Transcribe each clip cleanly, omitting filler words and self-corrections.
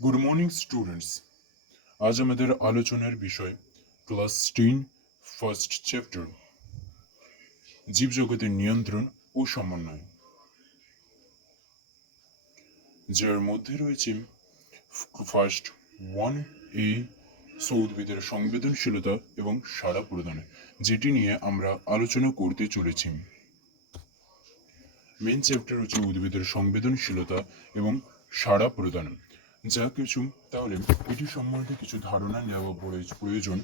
Good morning students. আজ আমাদের আলোচনার বিষয় ক্লাস 10 ফার্স্ট চ্যাপ্টার জীবজগতের নিয়ন্ত্রণ ও সমন্বয়, যার মধ্যে রয়েছে ফার্স্ট 1A উদ্ভিদের সংবেদনশীলতা এবং সাড়া প্রদান, যেটি নিয়ে আমরা আলোচনা করতে চলেছি। মেন চ্যাপ্টার হচ্ছে উদ্ভিদের সংবেদনশীলতা এবং সাড়া প্রদান। যা কিছু তাহলে এটি সম্বন্ধে কিছু ধারণা নেওয়া প্রয়োজন।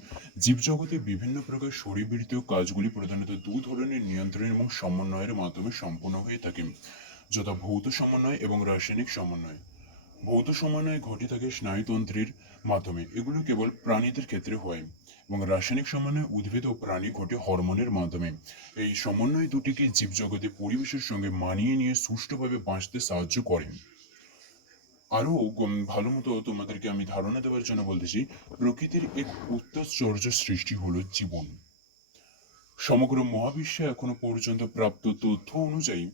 জীবজগতে বিভিন্ন প্রকার শরীরবৃত্তীয় কাজগুলি প্রধানত দু ধরনের নিয়ন্ত্রণ এবং সমন্বয়ের মাধ্যমে সম্পন্ন হয়ে থাকে, যথা ভৌত সমন্বয় এবং রাসায়নিক সমন্বয়। ভৌত সমন্বয় ঘটে থাকে স্নায়ুতন্ত্রের মাধ্যমে, এগুলো কেবল প্রাণীদের ক্ষেত্রে হয়, এবং রাসায়নিক সমন্বয় উদ্ভিদ ও প্রাণী ঘটে হরমোনের মাধ্যমে। এই সমন্বয় দুটিকে জীবজগতে পরিবেশের সঙ্গে মানিয়ে নিয়ে সুষ্ঠুভাবে বাঁচতে সাহায্য করে। আরও ভালো মতো তোমাদেরকে আমি ধারণা দেওয়ার জন্য বলতেছি, প্রকৃতির এক উত্তরচর্য সৃষ্টি হলো জীবন। সমগ্র মহাবিশ্বে এখনো পর্যন্ত প্রাপ্ত তথ্য অনুযায়ী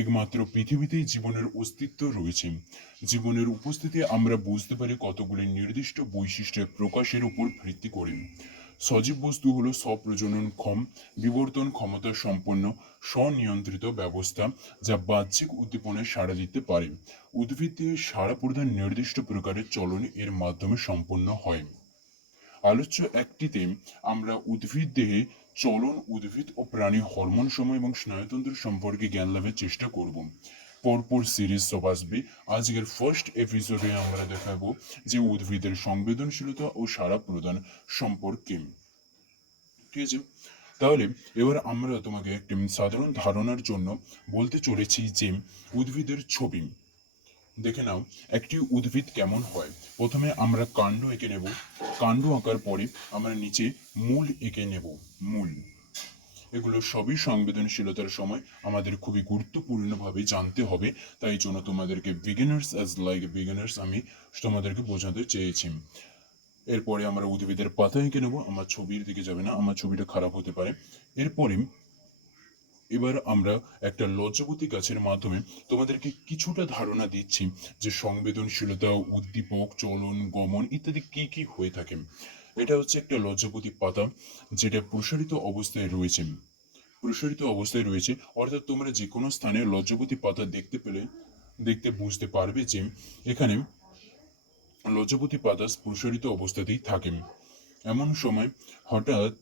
একমাত্র পৃথিবীতেই জীবনের অস্তিত্ব রয়েছে। জীবনের উপস্থিতি আমরা বুঝতে পারি কতগুলি নির্দিষ্ট বৈশিষ্ট্যের প্রকাশের উপর ভিত্তি করে। সজীব বস্তু হলো স্বপ্রজননক্ষম, বিবর্তন ক্ষমতা সম্পন্ন, স্বনিয়ন্ত্রিত ব্যবস্থা, যা বাহ্যিক উদ্দীপনায় সাড়া দিতে পারে। উদ্ভিদে সাড়া প্রদান নির্দিষ্ট প্রকারের চলন এর মাধ্যমে সম্পন্ন হয়। আলোচ্য একটিতে আমরা উদ্ভিদ দেহে চলন, উদ্ভিদ ও প্রাণী হরমোন সময় এবং স্নায়ুতন্ত্র সম্পর্কে জ্ঞান লাভের চেষ্টা করব। পরপর সিরিজ সব আসবে। আজকের ফার্স্ট এপিসোডে আমরা দেখাবো যে উদ্ভিদের সংবেদনশীলতা ও সাড়া প্রদান সম্পর্কে। ঠিক আছে, তাহলে এবার আমরা তোমাকে একটি সাধারণ ধারণার জন্য বলতে চলেছি যে উদ্ভিদের ছবি দেখে নাও। একটি উদ্ভিদ কেমন হয়, প্রথমে আমরা কাণ্ড এঁকে নেব। কাণ্ড আঁকার পরে আমরা নিচে মূল এঁকে নেব। মূল, এগুলো সবই সংবেদনশীলতার সময় আমাদের খুবই গুরুত্বপূর্ণভাবে জানতে হবে। তাই জন্য তোমাদেরকে বিগিনার্স অ্যাজ লাইক বিগিনার্স আমি তোমাদেরকে বোঝাতে চেয়েছি। এরপরে আমরা উদ্ভিদের পাতা এঁকে নেব। আমার ছবির দিকে যাবে না, আমার ছবিটা খারাপ হতে পারে। এরপরে এবার আমরা একটা লজ্জাবতী গাছের মাধ্যমে তোমাদেরকে কিছুটা ধারণা দিচ্ছি যে সংবেদনশীলতা, উদ্দীপক, চলন, গমন ইত্যাদি কি কি হয়ে থাকে। এটা হচ্ছে একটা লজ্জাবতী পাতা, যেটা প্রসারিত অবস্থায় রয়েছে। অর্থাৎ তোমরা যে কোনো স্থানে লজ্জাবতী পাতা দেখতে বুঝতে পারবে যে এখানে লজ্জাবতী পাতা প্রসারিত অবস্থাতেই থাকে। এমন সময় হঠাৎ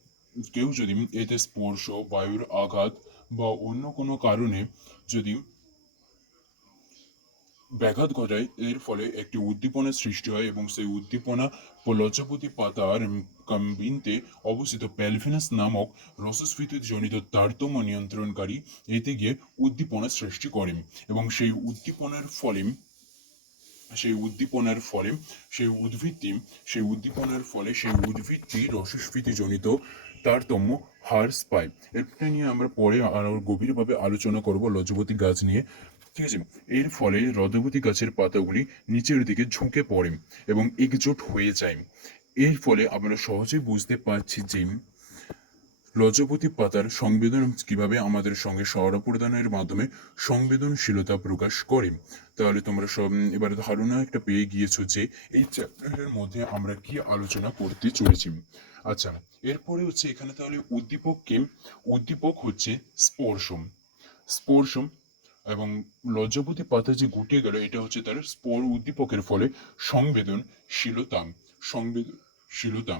কেউ যদি এতে স্পর্শ, বায়ুর আঘাত বা অন্য কোনো কারণে যদি ব্যাঘাত ঘটায়, এর ফলে একটি উদ্দীপনার সৃষ্টি হয় এবং সেই উদ্দীপনা লজ্জাপতি পাতার বিনতে অবস্থিত প্যালফিনাস নামক রসস্ফীতি জনিত তারতম্য নিয়ন্ত্রণকারী এতে গিয়ে উদ্দীপনা সৃষ্টি করে, এবং সেই উদ্দীপনার ফলে সেই উদ্ভিদটি রসস্ফীতি জনিত তারতম্য হ্রাস পায়। এটা নিয়ে আমরা পরে আরো গভীরভাবে আলোচনা করব লজ্জাবতী গাছ নিয়ে। ঠিক আছে, এর ফলে রজবতী গাছের পাতাগুলি নিচের দিকে ঝুঁকে পড়ে এবং একজোট হয়ে যায়। এর ফলে আমরা সহজেই বুঝতে পারছি যে লজ্জাপতি পাতার সংবেদন কিভাবে আমাদের সঙ্গে সাড়া প্রদানের মাধ্যমে সংবেদনশীলতা প্রকাশ করে। তাহলে তোমরা সব এবার ধারণা একটা পেয়ে গিয়েছো যে এই চ্যাপ্টারের মধ্যে আমরা কি আলোচনা করতে চলেছি। আচ্ছা, এরপরে হচ্ছে এখানে তাহলে উদ্দীপক হচ্ছে স্পর্শম। স্পর্শম এবং লজ্জাপতি পাতা যে গুটিয়ে গেল, এটা হচ্ছে তার উদ্দীপকের ফলে সংবেদনশীলতা। সংবেদনশীলতা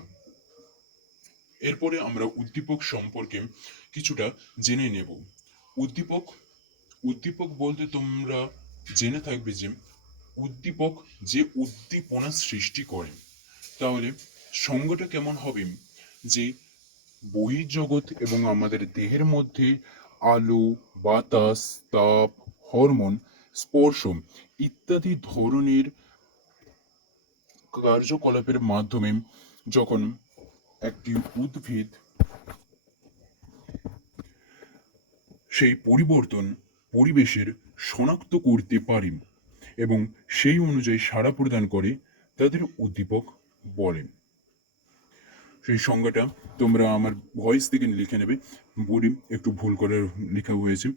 এরপরে আমরা উদ্দীপক সম্পর্কে কিছুটা জেনে নেব। উদ্দীপক উদ্দীপক বলতে তোমরা জেনে থাকবে যে উদ্দীপক যে উদ্দীপনা সৃষ্টি করে। তাহলে সংজ্ঞাটা কেমন হবে, যে বহির্জগৎ এবং আমাদের দেহের মধ্যে আলো, বাতাস, তাপ, হরমোন, স্পর্শ ইত্যাদি ধরনের কার্যকলাপের মাধ্যমে যখন একটি উদ্ভিদ সেই পরিবর্তন পরিবেশের শনাক্ত করতে পারে এবং সেই অনুযায়ী সাড়া প্রদান করে, তাদের উদ্দীপক বলে। সেই সংজ্ঞাটা তোমরা আমার ভয়েস থেকে লিখে নেবে। বলি একটু ভুল করে লেখা হয়েছে,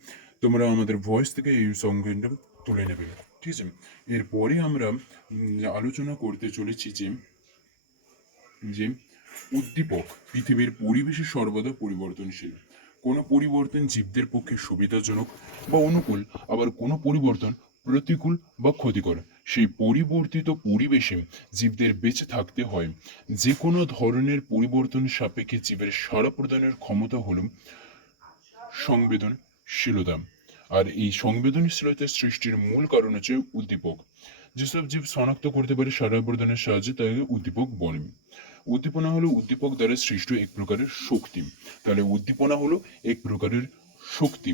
তোমরা আমাদের ভয়েস থেকে এই সংজ্ঞাটা তুলে নেবে। ঠিক ঠিক আছে। এরপরে আমরা আলোচনা করতে চলেছি যে যে উদ্দীপক পৃথিবীর পরিবেশে সর্বদা পরিবর্তনশীল। কোনো পরিবর্তন জীবদের পক্ষে সুবিধাজনক বা অনুকূল, আবার কোনো পরিবর্তন প্রতিকূল বা ক্ষতিকর। সেই পরিবর্তিত পরিবেশে জীবদের বেঁচে থাকতে হয়। যে কোনো ধরনের পরিবর্তন সাপেক্ষে জীবের সাড়া প্রদানের ক্ষমতা হল সংবেদনশীলতা। আর এই সংবেদনশীলতার সৃষ্টির মূল কারণ হচ্ছে উদ্দীপক। যেসব জীব শনাক্ত করতে পারে সাড়া প্রদানের সাহায্যে তাকে উদ্দীপক বলে। উদ্দীপনা হলো উদ্দীপক দ্বারা সৃষ্ট এক প্রকারের শক্তি। তাহলে উদ্দীপনা হলো এক প্রকারের শক্তি।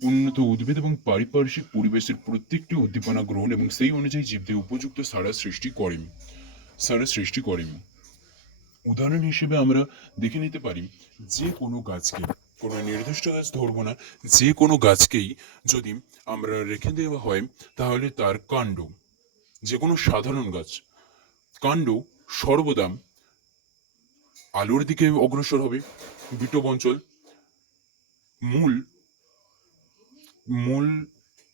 উন্নত উদ্ভিদ এবং পারিপার্শ্বিক পরিবেশের প্রত্যেকটি উদ্দীপনা গ্রহণ এবং সেই অনুযায়ী জীবদের উপযুক্ত সাড়া সৃষ্টি করেন। উদাহরণ হিসেবে আমরা দেখে নিতে পারি, যে কোনো গাছকে, কোনো নির্দিষ্ট গাছ ধরবো না, যে কোনো গাছকেই যদি আমরা রেখে দেওয়া হয়, তাহলে তার কাণ্ড, যে কোনো সাধারণ গাছ, কাণ্ড সর্বদা আলোর দিকে অগ্রসর হবে, বিটব অঞ্চল, মূল মূল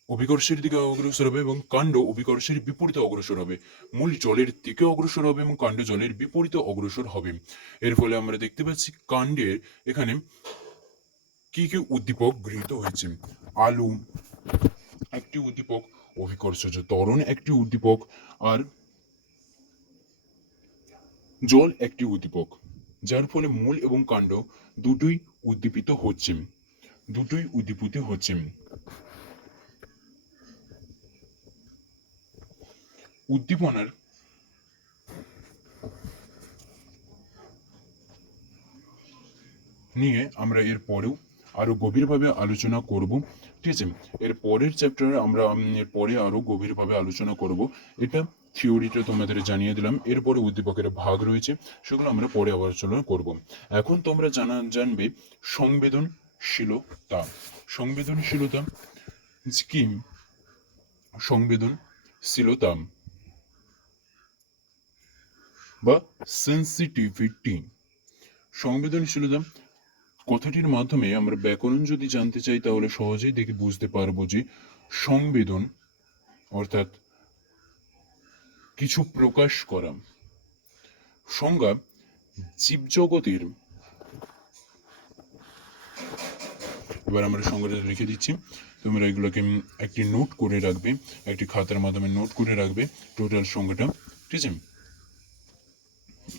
অভিকর্ষের দিকে অগ্রসর হবে এবং কাণ্ড অভিকর্ষের বিপরীতে অগ্রসর হবে। মূল জলের দিকে অগ্রসর হবে এবং কাণ্ড জলের বিপরীতে অগ্রসর হবে। এর ফলে আমরা দেখতে পাচ্ছি কাণ্ডের এখানে কি কি উদ্দীপক গৃহীত হয়েছে। আলো একটি উদ্দীপক, অভিকর্ষজ ত্বরণ একটি উদ্দীপক, আর জল একটি উদ্দীপক, যার ফলে মূল এবং কাণ্ড দুটোই উদ্দীপিত হচ্ছে। উদ্দীপনার নিয়ে আমরা এর পরেও আরো গভীরভাবে আলোচনা করব। ঠিক আছে, এর পরের চ্যাপ্টারে আমরা এর পরে আরো গভীরভাবে আলোচনা করব। এটা থিওরিটা তোমাদের জানিয়ে দিলাম। এরপরে উদ্দীপকের ভাগ রয়েছে, সেগুলো আমরা পরে আলোচনা করব। এখন তোমরা জানবে সংবেদনশীলতা। সংবেদনশীলতা কি? সংবেদনশীলতা বা সেন্সিটিভিটি। সংবেদনশীলতা কথাটির মাধ্যমে আমরা ব্যাকরণ যদি জানতে চাই, তাহলে সহজেই দেখে বুঝতে পারবো যে সংবেদন অর্থাৎ কিছু প্রকাশ করা। সংজ্ঞা: জীবজগতের, এবার আমরা সংজ্ঞাটা লিখে দিচ্ছি, তোমরা এগুলোকে একটি নোট করে রাখবে, একটি খাতার মাধ্যমে নোট করে রাখবে টোটাল সংজ্ঞাটা। ঠিক আছে,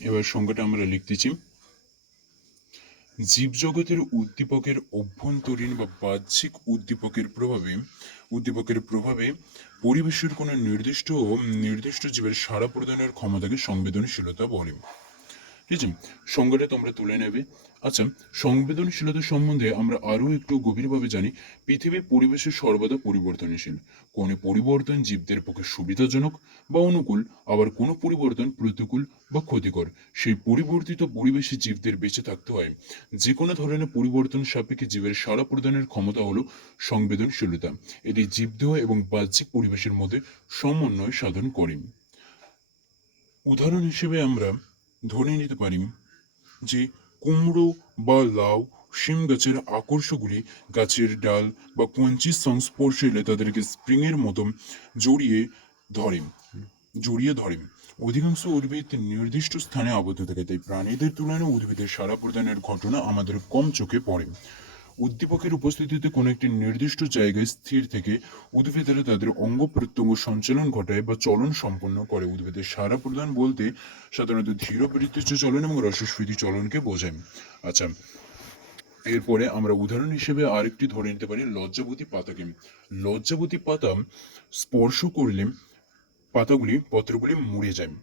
এবার সংজ্ঞাটা আমরা লিখতেছি। জীবজগতের উদ্দীপকের অভ্যন্তরীণ বা বাহ্যিক উদ্দীপকের প্রভাবে পরিবেশের কোনো নির্দিষ্ট জীবের সাড়া প্রদানের ক্ষমতাকে সংবেদনশীলতা বলে। ঠিক আছে, সংজ্ঞাটা তোমরা তুলে নেবে। আচ্ছা, সংবেদনশীলতা সম্বন্ধে আমরা আরো একটু গভীরভাবে জানি। পৃথিবীর পরিবেশে সর্বদা পরিবর্তনশীল। কোনো পরিবর্তন জীবদের পক্ষে সুবিধাজনক বা অনুকূল, আবার কোনো পরিবর্তন প্রতিকূল বা ক্ষতিকর। সেই পরিবর্তিত পরিবেশে জীবদের বেঁচে থাকতে হয়। যে কোনো ধরনের পরিবর্তন সাপেক্ষে জীবের সাড়া প্রদানের ক্ষমতা হলো সংবেদনশীলতা। এটি জীবদেহ এবং বাহ্যিক পরিবেশের মধ্যে সমন্বয় সাধন করে। উদাহরণ হিসেবে আমরা ধরে নিতে পারি যে কুমড়ো বা লাউ, শিম গাছের আকর্ষগুলি গাছের ডাল বা কঞ্চির সংস্পর্শে এলে তাদেরকে স্প্রিংয়ের মতো জড়িয়ে ধরে জড়িয়ে ধরে। অধিকাংশ উদ্ভিদ নির্দিষ্ট স্থানে আবদ্ধ থাকে, তাই প্রাণীদের তুলনায় উদ্ভিদের সাড়া প্রদানের ঘটনা আমাদের কম চোখে পড়ে। উদ্দীপকের উপস্থিতিতে কোনো একটি নির্দিষ্ট জায়গায় স্থির থেকে উদ্ভিদেরা তাদের অঙ্গ প্রত্যঙ্গ সঞ্চালন ঘটায় বা চলন সম্পন্ন করে। উদ্ভিদের সাড়া প্রদান বলতে সাধারণত ধীর পরিতৃষ্ট চলন এবং রসস্ফীতি চলনকে বোঝায়। আচ্ছা, এরপরে আমরা উদাহরণ হিসেবে আরেকটি ধরে নিতে পারি লজ্জাবতী পাতাকে। লজ্জাবতী পাতা স্পর্শ করলে পত্রগুলি মরে যায়।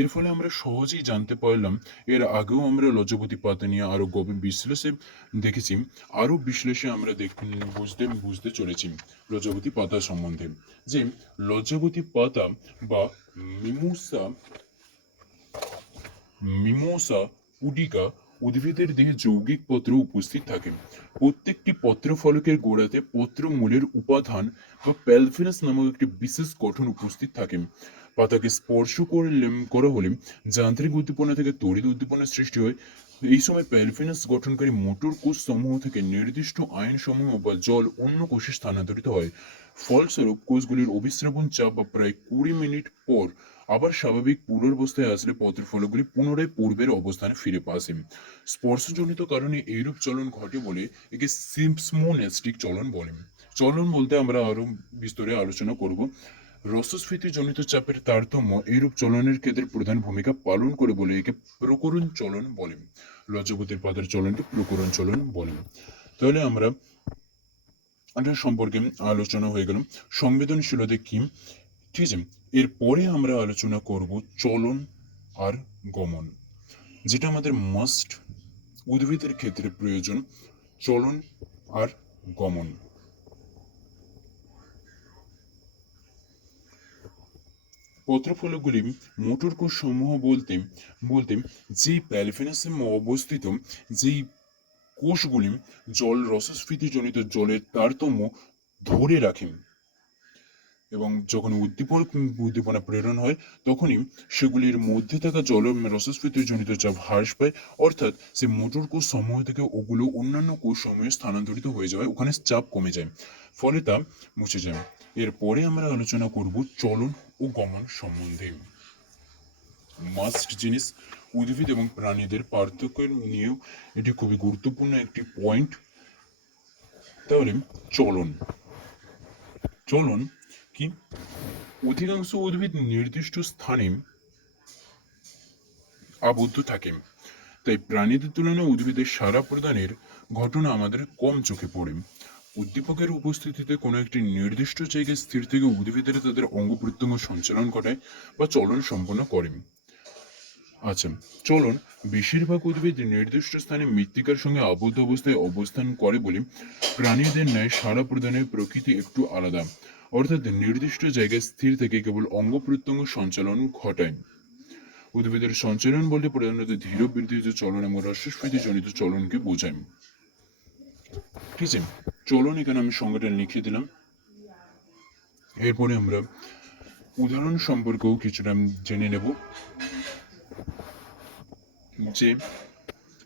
এর ফলে আমরা সহজেই জানতে পারলাম, এর আগেও আমরা লজ্জাবতী পাতা নিয়ে আরো গভীর বিশ্লেষে দেখেছি, আরো বিশ্লেষে আমরা বুঝতে চলেছি লজ্জাবতী পাতা সম্বন্ধে, যে লজ্জাবতী পাতা বা মিমোসা পুডিকা উদ্ভিদের দেহে যৌগিক পত্র উপস্থিত থাকে। প্রত্যেকটি পত্রফলকের গোড়াতে পত্রমূলের উপাদান বা প্যালফিনাস নামক একটি বিশেষ গঠন উপস্থিত থাকে। পাতাকে স্পর্শ করা হলে যান্ত্রিক উদ্দীপনা থেকে তড়িৎ উদ্দীপনার সৃষ্টি হয়। এই সময় প্যালফিনাস গঠনকারী মোটর কোষ সমূহ থেকে নির্দিষ্ট আয়ন সমূহ বা জল অন্য কোষে স্থানান্তরিত হয়। ফলস্বরূপ কোষগুলির অভিস্রাবণ চাপ বা প্রায় 20 মিনিট পর আবার স্বাভাবিক পূর্বাবস্থায় আসলে পত্রফলকগুলি পুনরায় পূর্বের অবস্থানে ফিরে আসে। স্পর্শজনিত কারণে এইরূপ চলন ঘটে বলে একে সিম্পসমোনেস্টিক চলন বলে। চলন বলতে আমরা আরো বিস্তরে আলোচনা করব। রসস্ফীতিজনিত চাপের তারতম্য এইরূপ চলনের ক্ষেত্রে প্রধান ভূমিকা পালন করে বলে একে প্রকরণ চলন বলে। লজ্জাপতির পাতার চলনকে প্রকরণ চলন বলে। তাহলে আমরা এটা সম্পর্কে আলোচনা হয়ে গেল। সংবেদনশীলতা কি, ঠিক আছে। এরপরে আমরা আলোচনা করব চলন আর গমন, যেটা আমাদের মাস্ট উদ্ভিদের ক্ষেত্রে প্রয়োজন। চলন আর গমন। পত্রফলকগুলি মোটর কোষ সমূহ বলতে বলতে যেই প্যালিফেনাসে অবস্থিত যেই কোষগুলি জল রসস্ফীতিজনিত জলের তারতম্য ধরে রাখে এবং যখন উদ্দীপনা প্রেরণ হয় তখনই সেগুলির মধ্যে থাকা জল রসস্ফীতিজনিত চাপ হ্রাস পায়, অর্থাৎ সে মোটর কোষ সমূহ থেকে ওগুলো অন্যান্য কোষ সমূহে স্থানান্তরিত হয়ে যাওয়ায় ওখানে চাপ কমে যায়, ফলে তা মুছে যায়। এরপরে আমরা আলোচনা করব চলন ও গমন সম্বন্ধে। মাস্ট জিনিস, উদ্ভিদ এবং প্রাণীদের পার্থক্য নিয়েও এটি খুবই গুরুত্বপূর্ণ একটি পয়েন্ট। তাহলে চলন চলন কি, অধিকাংশ উদ্ভিদ নির্দিষ্ট স্থানে আবদ্ধ থাকে, তাই প্রাণীদের তুলনায় উদ্ভিদের সাড়া প্রদানের ঘটনা আমাদের কম চোখে পড়ে। উদ্দীপকের উপস্থিতিতে কোনো একটি নির্দিষ্ট জায়গায় স্থির থেকে উদ্ভিদেরা তাদের অঙ্গ প্রত্যঙ্গ সঞ্চালন ঘটায় বা চলন সম্পন্ন করে। আচ্ছা, চলন বেশিরভাগ উদ্ভিদ নির্দিষ্ট স্থানে মৃত্তিকার সঙ্গে আবদ্ধ অবস্থায় অবস্থান করে বলে প্রাণীদের ন্যায় সাড়া প্রদানের প্রকৃতি একটু আলাদা, অর্থাৎ নির্দিষ্ট জায়গায় স্থির থেকে কেবল অঙ্গ প্রত্যঙ্গ সঞ্চালন ঘটায়। উদ্ভিদের সঞ্চালন বলতে প্রধানত ধীর বৃদ্ধিজ চলন এবং রসস্ফীতিজনিত চলনকে বোঝায়। ঠিক আছে, চলন এখানে আমি সংজ্ঞাটা লিখে দিলাম। এরপরে আমরা উদাহরণ সম্পর্কেও কিছুটা জেনে নেব, যে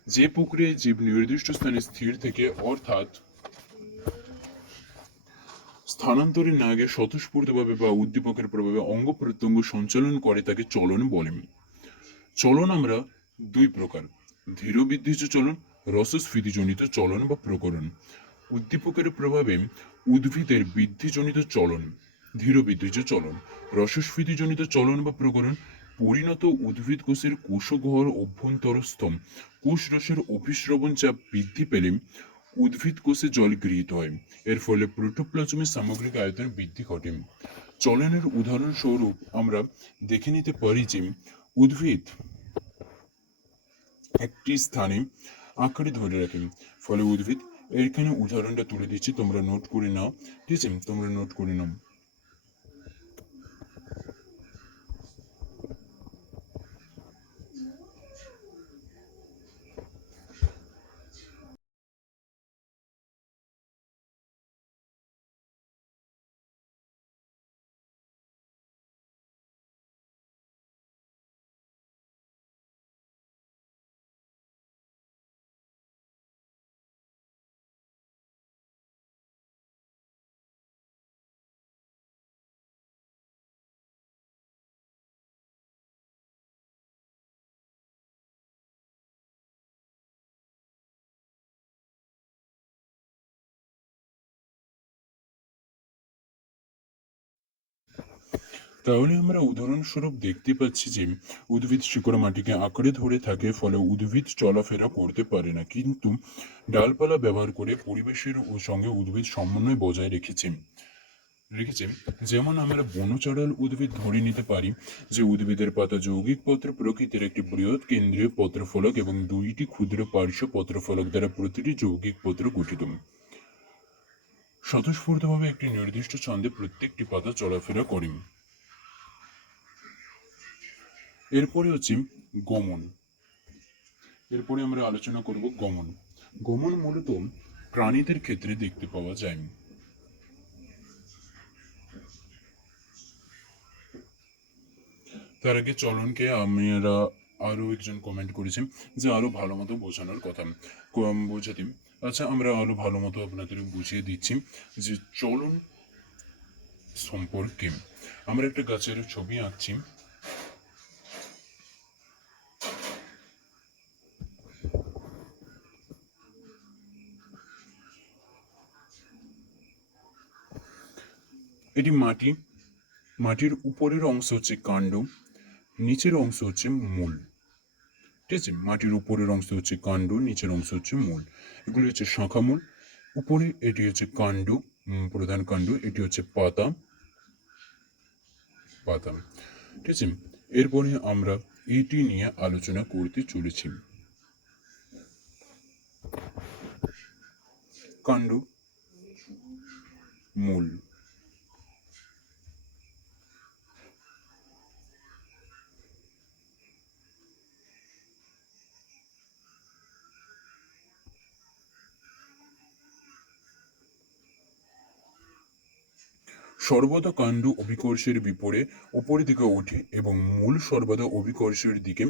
যে প্রক্রিয়ায় জীব নির্দিষ্ট স্থানে স্থির থেকে, অর্থাৎ স্থানান্তরে না গিয়ে স্বতঃস্ফূর্তভাবে বা উদ্দীপকের প্রভাবে অঙ্গ প্রত্যঙ্গ সঞ্চালন করে তাকে চলন বলে। চলন আমরা দুই প্রকার, ধীর বৃদ্ধিজ চলন, রসস্ফীতিজনিত চলন বা প্রকরণ। উদ্দীপকের প্রভাবে উদ্ভিদের বৃদ্ধিজনিত চলন ধীর বৃদ্ধিজ চলন, রসস্ফীতিজনিত চলন বা প্রকরণ পরিণত উদ্ভিদ কোষের কোষগহ্বর অভ্যন্তরস্থ কোষ রসের অভিস্রবণ চাপ বৃদ্ধি পেলে উদ্ভিদ কোষে জল গৃহীত হয়, এর ফলে প্রোটোপ্লাজমের সামগ্রিক আয়তন বৃদ্ধি ঘটে। চলনের উদাহরণস্বরূপ আমরা দেখে নিতে পারি যে উদ্ভিদ একটি স্থানে আঁকড়ে ধরে রাখে, ফলে উদ্ভিদ, এখানে উদাহরণটা তুলে দিচ্ছি, তোমরা নোট করে নাও। ঠিক আছে, তোমরা নোট করে নাও। তাহলে আমরা উদাহরণস্বরূপ দেখতে পাচ্ছি যে উদ্ভিদ শিকড় মাটিকে আঁকড়ে ধরে থাকে, ফলে উদ্ভিদ চলাফেরা করতে পারে না, কিন্তু ডালপালা ব্যবহার করে পরিবেশের সঙ্গে উদ্ভিদ সমন্বয় বজায় রেখেছে। যেমন আমরা বনচাড়াল উদ্ভিদ ধরে নিতে পারি যে উদ্ভিদের পাতা যৌগিক পত্র প্রকৃতির একটি বৃহৎ কেন্দ্রীয় পত্রফলক এবং দুইটি ক্ষুদ্র পার্শ্ব পত্রফলক দ্বারা প্রতিটি যৌগিক পত্র গঠিত। স্বতঃস্ফূর্তভাবে একটি নির্দিষ্ট ছন্দে প্রত্যেকটি পাতা চলাফেরা করে। এরপরে হচ্ছে গমন। এরপরে আমরা আলোচনা করব গমন। গমন মূলত প্রাণীদের ক্ষেত্রে দেখতে পাওয়া যায়। তার আগে চলনকে আমরা আরো একজন কমেন্ট করেছেন যে আরো ভালো মতো বোঝানোর কথা, বোঝাতে। আচ্ছা, আমরা আরো ভালো মতো আপনাদের বুঝিয়ে দিচ্ছি যে চলন সম্পর্কে। আমরা একটা গাছের ছবি আঁকছি। এটি মাটি, মাটির উপরের অংশ হচ্ছে কাণ্ড, নিচের অংশ হচ্ছে মূল। ঠিক আছে, মাটির উপরের অংশ হচ্ছে কাণ্ড, নিচের অংশ হচ্ছে মূল। এগুলি হচ্ছে শাখামূল। উপরে এটি হচ্ছে কাণ্ড, প্রধান কাণ্ড, এটি হচ্ছে পাতা, পাতা। ঠিক আছে, এরপরে আমরা এটি নিয়ে আলোচনা করতে চলেছি। কাণ্ড, মূল। সর্বদা কাণ্ড অভিকর্ষের বিপরীতে উপরের দিকে ওঠে এবং মূল সর্বদা অভিকর্ষের দিকে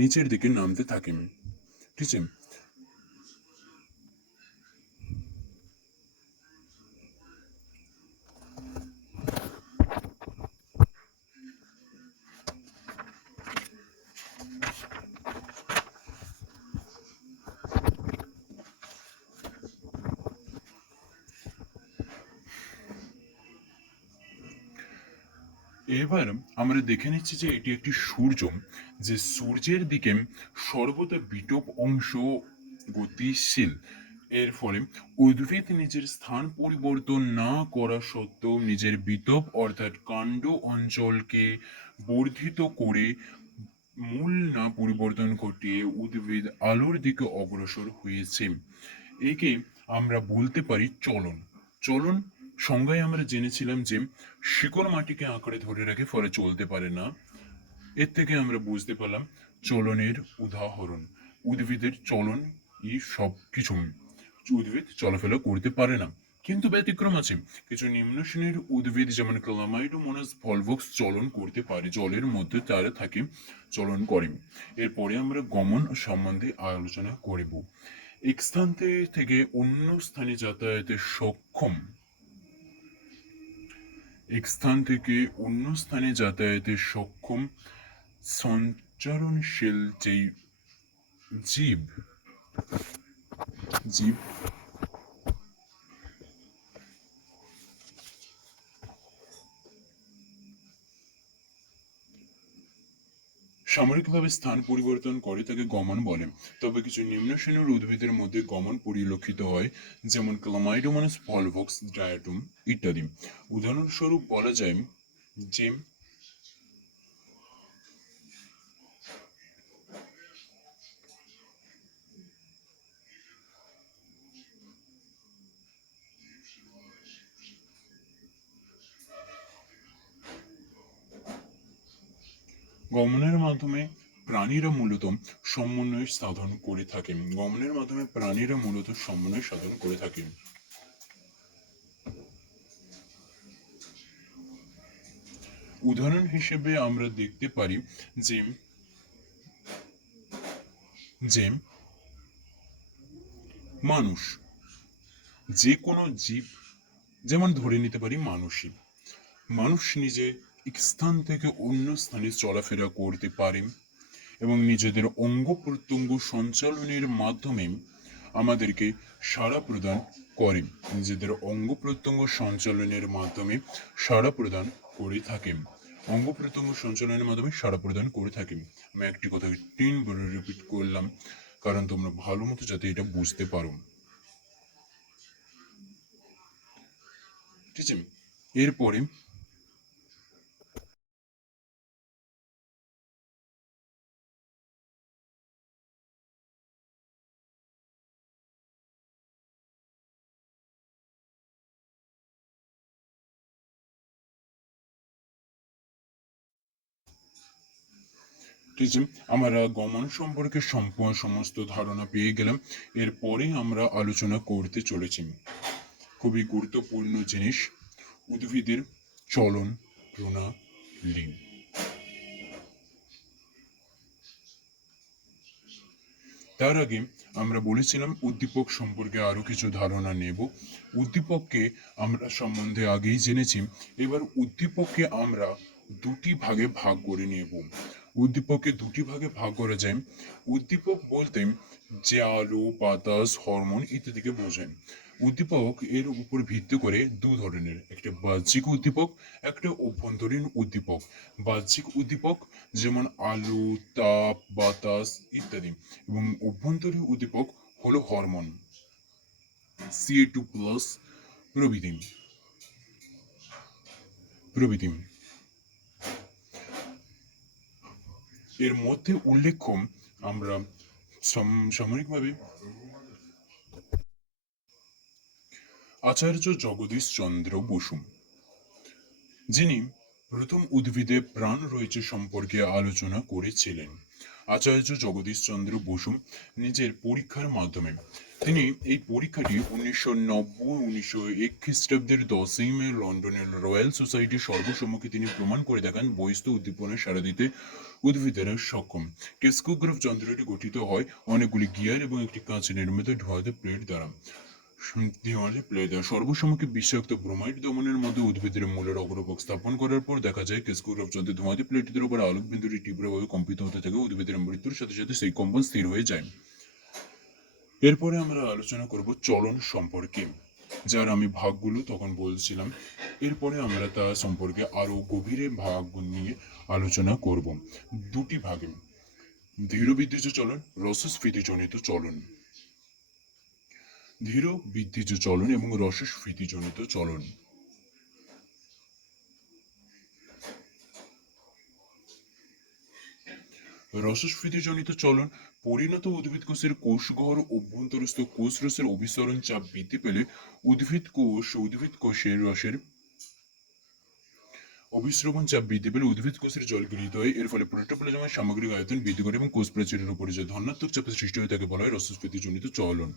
নিচের দিকে নামতে থাকে। ঠিক আছে, এবার আমরা দেখে নিচ্ছি যে এটি একটি সূর্য, যে সূর্যের দিকে সর্বদা বিটপ অংশ গতিশীল। এর ফলে উদ্ভিদ নিজের স্থান পরিবর্তন না করা সত্ত্বেও নিজের বিটপ অর্থাৎ কাণ্ড অঞ্চলকে বর্ধিত করে মূল না পরিবর্তন ঘটিয়ে উদ্ভিদ আলোর দিকে অগ্রসর হয়েছে। একে আমরা বলতে পারি চলন। চলন সংজ্ঞায় আমরা জেনেছিলাম যে শিকড় মাটিকে আঁকড়ে ধরে রাখে, ফলে চলতে পারে না। এর থেকে আমরা বুঝতে পারলাম চলনের উদাহরণ। উদ্ভিদের চলন ই সব কিছু, উদ্ভিদ চলাফেরা করতে পারে না, কিন্তু ব্যতিক্রম আছে। কিছু নিম্ন শ্রেণীর উদ্ভিদ যেমন ক্লামাইডোমোনাস ভলভক্স চলন করতে পারে, জলের মধ্যে তারা থাকে, চলন করে। এরপরে আমরা গমন সম্বন্ধে আলোচনা করব। এক স্থান থেকে অন্য স্থানে যাতায়াতে সক্ষম, এক স্থান থেকে অন্য স্থানে যাতায়াতে সক্ষম সঞ্চারণশীল যেই জীব, জীব সাময়িকভাবে স্থান পরিবর্তন করে তাকে গমন বলে। তবে কিছু নিম্ন শ্রেণীর উদ্ভিদের মধ্যে গমন পরিলক্ষিত হয়, যেমন ক্লামাইডোমোনাস ভলভক্স, ডায়াটুম ইত্যাদি। উদাহরণস্বরূপ বলা যায় যে গমনের মাধ্যমে প্রাণীরা মূলত সমন্বয় সাধন করে থাকেন। গমনের মাধ্যমে প্রাণীরা মূলত সমন্বয় সাধন করে থাকেন। উদাহরণ হিসেবে আমরা দেখতে পারি যে যে মানুষ, যে কোনো জীব, যেমন ধরে নিতে পারি মানুষই, মানুষ নিজে এক স্থান থেকে অন্য স্থানে চলাফেরা করতে পারে এবং নিজেদের অঙ্গ প্রত্যঙ্গ সঞ্চালনের মাধ্যমে আমাদেরকে সাড়া প্রদান করে, নিজেদের অঙ্গ প্রত্যঙ্গ সঞ্চালনের মাধ্যমে সাড়া প্রদান করে থাকেন। অঙ্গ প্রত্যঙ্গ সঞ্চালনের মাধ্যমে সাড়া প্রদান করে থাকেন। আমি একটি কথাকে 3 বার রিপিট করলাম, কারণ তোমরা ভালো মতো যাতে এটা বুঝতে পারো। ঠিক আছে, এরপরে ঠিক আছে, আমরা গমন সম্পর্কে সমস্ত ধারণা পেয়ে গেলাম। এরপরে আমরা আলোচনা করতে চলেছি খুবই গুরুত্বপূর্ণ জিনিস, উদ্ভিদের চলন প্রণালী। তার আগে আমরা বলেছিলাম উদ্দীপক সম্পর্কে আরো কিছু ধারণা নেব। উদ্দীপককে আমরা সম্বন্ধে আগেই জেনেছি। এবার উদ্দীপককে আমরা দুটি ভাগে ভাগ করে নেব। উদ্দীপককে দুটি ভাগে ভাগ করা যায়। উদ্দীপক বলতে যে আলো, বাতাস, হরমোন ইত্যাদিকে বোঝায়। উদ্দীপক এর উপর ভিত্তি করে দু ধরনের, একটা বাহ্যিক উদ্দীপক, একটা অভ্যন্তরীণ উদ্দীপক। বাহ্যিক উদ্দীপক যেমন আলো, তাপ, বাতাস ইত্যাদি, এবং অভ্যন্তরীণ উদ্দীপক হলো হরমোন, Ca2+ প্রভৃতি প্রভৃতি। এর মধ্যে উল্লেখ্য আমরা সাময়িকভাবে আচার্য জগদীশ চন্দ্র বসু, যিনি প্রথম উদ্ভিদে প্রাণ রয়েছে সম্পর্কে আলোচনা করেছিলেন। আচার্য জগদীশ চন্দ্র বসু নিজের পরীক্ষার মাধ্যমে তিনি এই পরীক্ষাটি 1901 খ্রিস্টাব্দের 10ই মে লন্ডনের রয়্যাল সোসাইটির সর্বসম্মুখে তিনি প্রমাণ করে দেখান বহিস্থ উদ্দীপনায় সাড়া দিতে উদ্ভিদেরা সক্ষম। কেসকোগ্রাফ যন্ত্রটি গঠিত হয় অনেকগুলি গিয়ার এবং একটি কাঁচে নির্মিত ধোঁয়াতে প্লেট দ্বারা। সর্বসম্মুখে বিষাক্ত ব্রোমাইড দমনের মধ্যে উদ্ভিদের মূলের অগ্রভাগ স্থাপন করার পর দেখা যায় কেসকোগ্রাফ যন্ত্রের ধোঁয়াতে প্লেটটির উপর আলোক বিন্দুটি তীব্রভাবে কম্পিত হতে থাকে। উদ্ভিদের মৃত্যুর সাথে সাথে সেই কম্পন স্থির হয়ে যায়। এরপরে আমরা আলোচনা করব চলন সম্পর্কে, যার আমি ভাগগুলো তখন বলছিলাম। এরপরে আমরা তা সম্পর্কে আরো গভীরে ভাগ নিয়ে আলোচনা করব দুটি ভাগে: ধীর বিদ্যুৎ চলন, রসস্ফীতিজনিত চলন। ধীর বিদ্যুৎ চলন এবং রসস্ফীতিজনিত চলন। রসস্ফীতিজনিত চলন পরিণত উদ্ভিদ কোষের কোষঘর অভ্যন্তরস্থ কোষরসের অভিসরণ চাপ বৃদ্ধি পেলে উদ্ভিদ কোষের রসের অভিস্রবণ চাপ বৃদ্ধি পেলে উদ্ভিদ কোষের জল গৃহীত হয়। এর ফলে প্রোটোপ্লাজমের সামগ্রিক আয়তন বৃদ্ধি করে এবং কোষ প্রাচীরের উপরে যে ধনাত্মক চাপের সৃষ্টি হয় তাকে বলা হয় রসস্ফীতিজনিত চলন।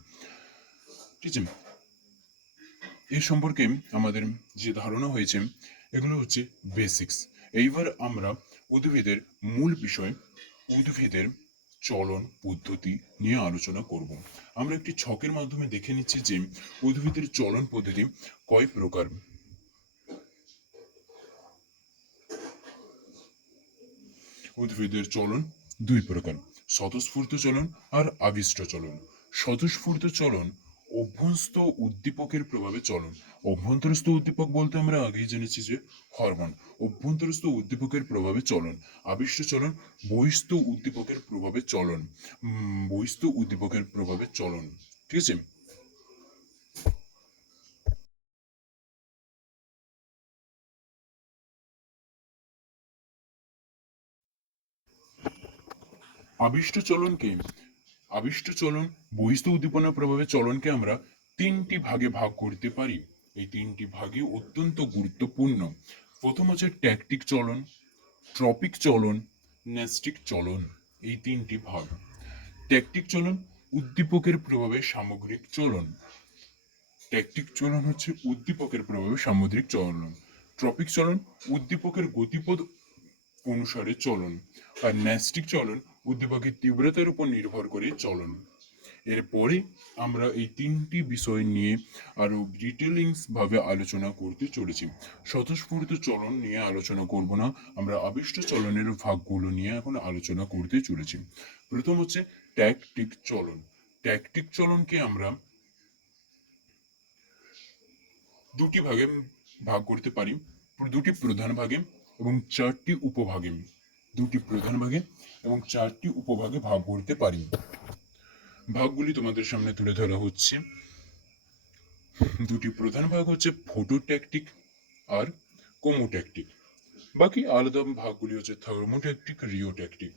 ঠিক আছে, এর সম্পর্কে আমাদের যে ধারণা হয়েছে এগুলো হচ্ছে বেসিক্স। এইবার আমরা উদ্ভিদের মূল বিষয়, উদ্ভিদের চলন পদ্ধতি নিয়ে আলোচনা করব। আমরা একটি ছকের মাধ্যমে দেখে নিচ্ছি যে উদ্ভিদের চলন পদ্ধতি কয় প্রকার। উদ্ভিদের চলন দুই প্রকার: স্বতঃস্ফূর্ত চলন আর আবিষ্ট চলন। স্বতঃস্ফূর্ত চলন অভ্যস্ত উদ্দীপকের প্রভাবে চলন। অভ্যন্তরস্থ উদ্দীপক বলতে আমরা আগেই জেনেছি যে হরমোন। অভ্যন্তরস্থ উদ্দীপকের প্রভাবে চলন। আবিষ্ট চলন বহিস্থ উদ্দীপকের প্রভাবে চলন। বহিস্থ উদ্দীপকের প্রভাবে চলন। ঠিক আছে, আবিষ্ট চলনকে আবিষ্ট চলন বহিস্থ উদ্দীপনার প্রভাবে চলনকে আমরা তিনটি ভাগে ভাগ করতে পারি। এই তিনটি ভাগে অত্যন্ত গুরুত্বপূর্ণ। প্রথম হচ্ছে ট্যাকটিক চলন, ট্রপিক চলন, ন্যাস্টিক চলন। এই তিনটি ভাগ। ট্যাকটিক চলন উদ্দীপকের প্রভাবে সামগ্রিক চলন। ট্যাকটিক চলন হচ্ছে উদ্দীপকের প্রভাবে সামুদ্রিক চলন। ট্রপিক চলন উদ্দীপকের গতিপথ অনুসারে চলন। আর ন্যাস্টিক চলন উদ্দীপকের তীব্রতার উপর নির্ভর করে চলন। এরপরে আমরা এই তিনটি বিষয় নিয়ে আরো ডিটেলিংস ভাবে আলোচনা করতে চলেছি। স্বতঃস্ফূর্ত চলন নিয়ে আলোচনা করব না, আমরা আবিষ্ট চলনের ভাগগুলো নিয়ে এখন আলোচনা করতে চলেছি। প্রথম হচ্ছে ট্যাকটিক চলন। ট্যাকটিক চলনকে আমরা দুটি ভাগে ভাগ করতে পারি, দুটি প্রধান ভাগে এবং চারটি উপভাগে। দুটি প্রধান ভাগে এবং চারটি উপভাগে ভাগ করতে পারি। ভাগগুলি তোমাদের সামনে তুলে ধরা হচ্ছে। দুটি প্রধান ভাগ হচ্ছে ফটোট্যাকটিক আর কোমোট্যাকটিক। বাকি আলাদা ভাগগুলি হচ্ছে থার্মোট্যাকটিক, রিওট্যাকটিক।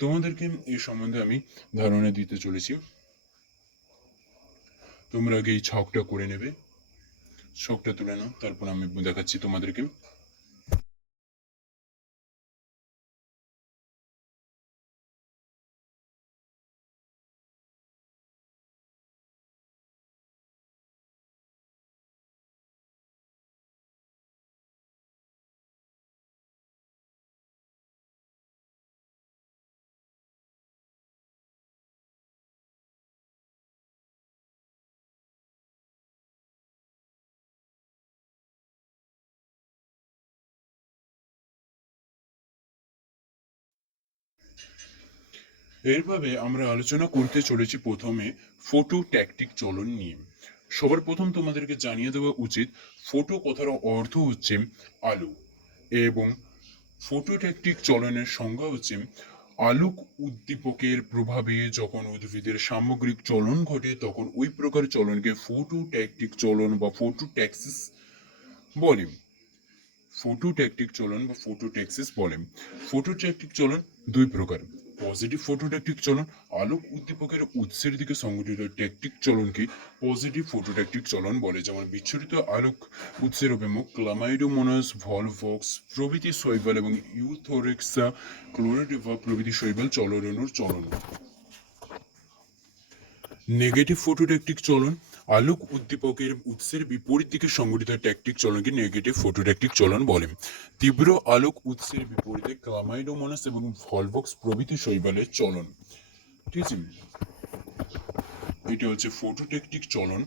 তোমাদেরকে এই সম্বন্ধে আমি ধারণা দিতে চলেছি। তোমরা আগে এই ছকটা করে নেবে, ছকটা তুলে নাও, তারপর আমি দেখাচ্ছি তোমাদেরকে। এরভাবে আমরা আলোচনা করতে চলেছি প্রথমে ফটোট্যাকটিক চলন নিয়ে। সবার প্রথম তোমাদেরকে জানিয়ে দেওয়া উচিত ফটো কথার অর্থ হচ্ছে আলো, এবং ফটোট্যাকটিক চলনের সংজ্ঞা হচ্ছে আলোক উদ্দীপকের প্রভাবে যখন উদ্ভিদের সামগ্রিক চলন ঘটে তখন ওই প্রকার চলনকে ফটোট্যাকটিক চলন বা ফটোট্যাক্সিস বলে। ফটোট্যাকটিক চলন বা ফটোট্যাক্সিস বলে। ফটোট্যাকটিক চলন দুই প্রকার। পজিটিভ ফটোট্যাকটিক চলন আলোক উদ্দীপকের উৎসের দিকে সংঘটিত ট্যাকটিক চলনকে পজিটিভ ফটোট্যাকটিক চলন বলে, যেমন বিচ্ছুরিত আলোক উৎসের অভিমুখ ক্লামাইডোমোনাস ভলভক্স প্রভৃতি শৈবাল এবং ইউথোরেক্সা ক্লোরোডিভা প্রভৃতি শৈবাল চলরেণুর চলন। নেগেটিভ ফটোট্যাকটিক চলন আলোক উদ্দীপকের উৎসের বিপরীত দিকে সংঘটিত ট্যাকটিক চলনকে নেগেটিভ ফটোট্যাকটিক চলন বলে। তীব্র আলোক উৎসের বিপরীতে ক্লামাইডোমোনাস এবং ভলভক্স প্রভৃতি শৈবালের চলন। ঠিক আছে, এটা হচ্ছে ফটোট্যাকটিক চলন।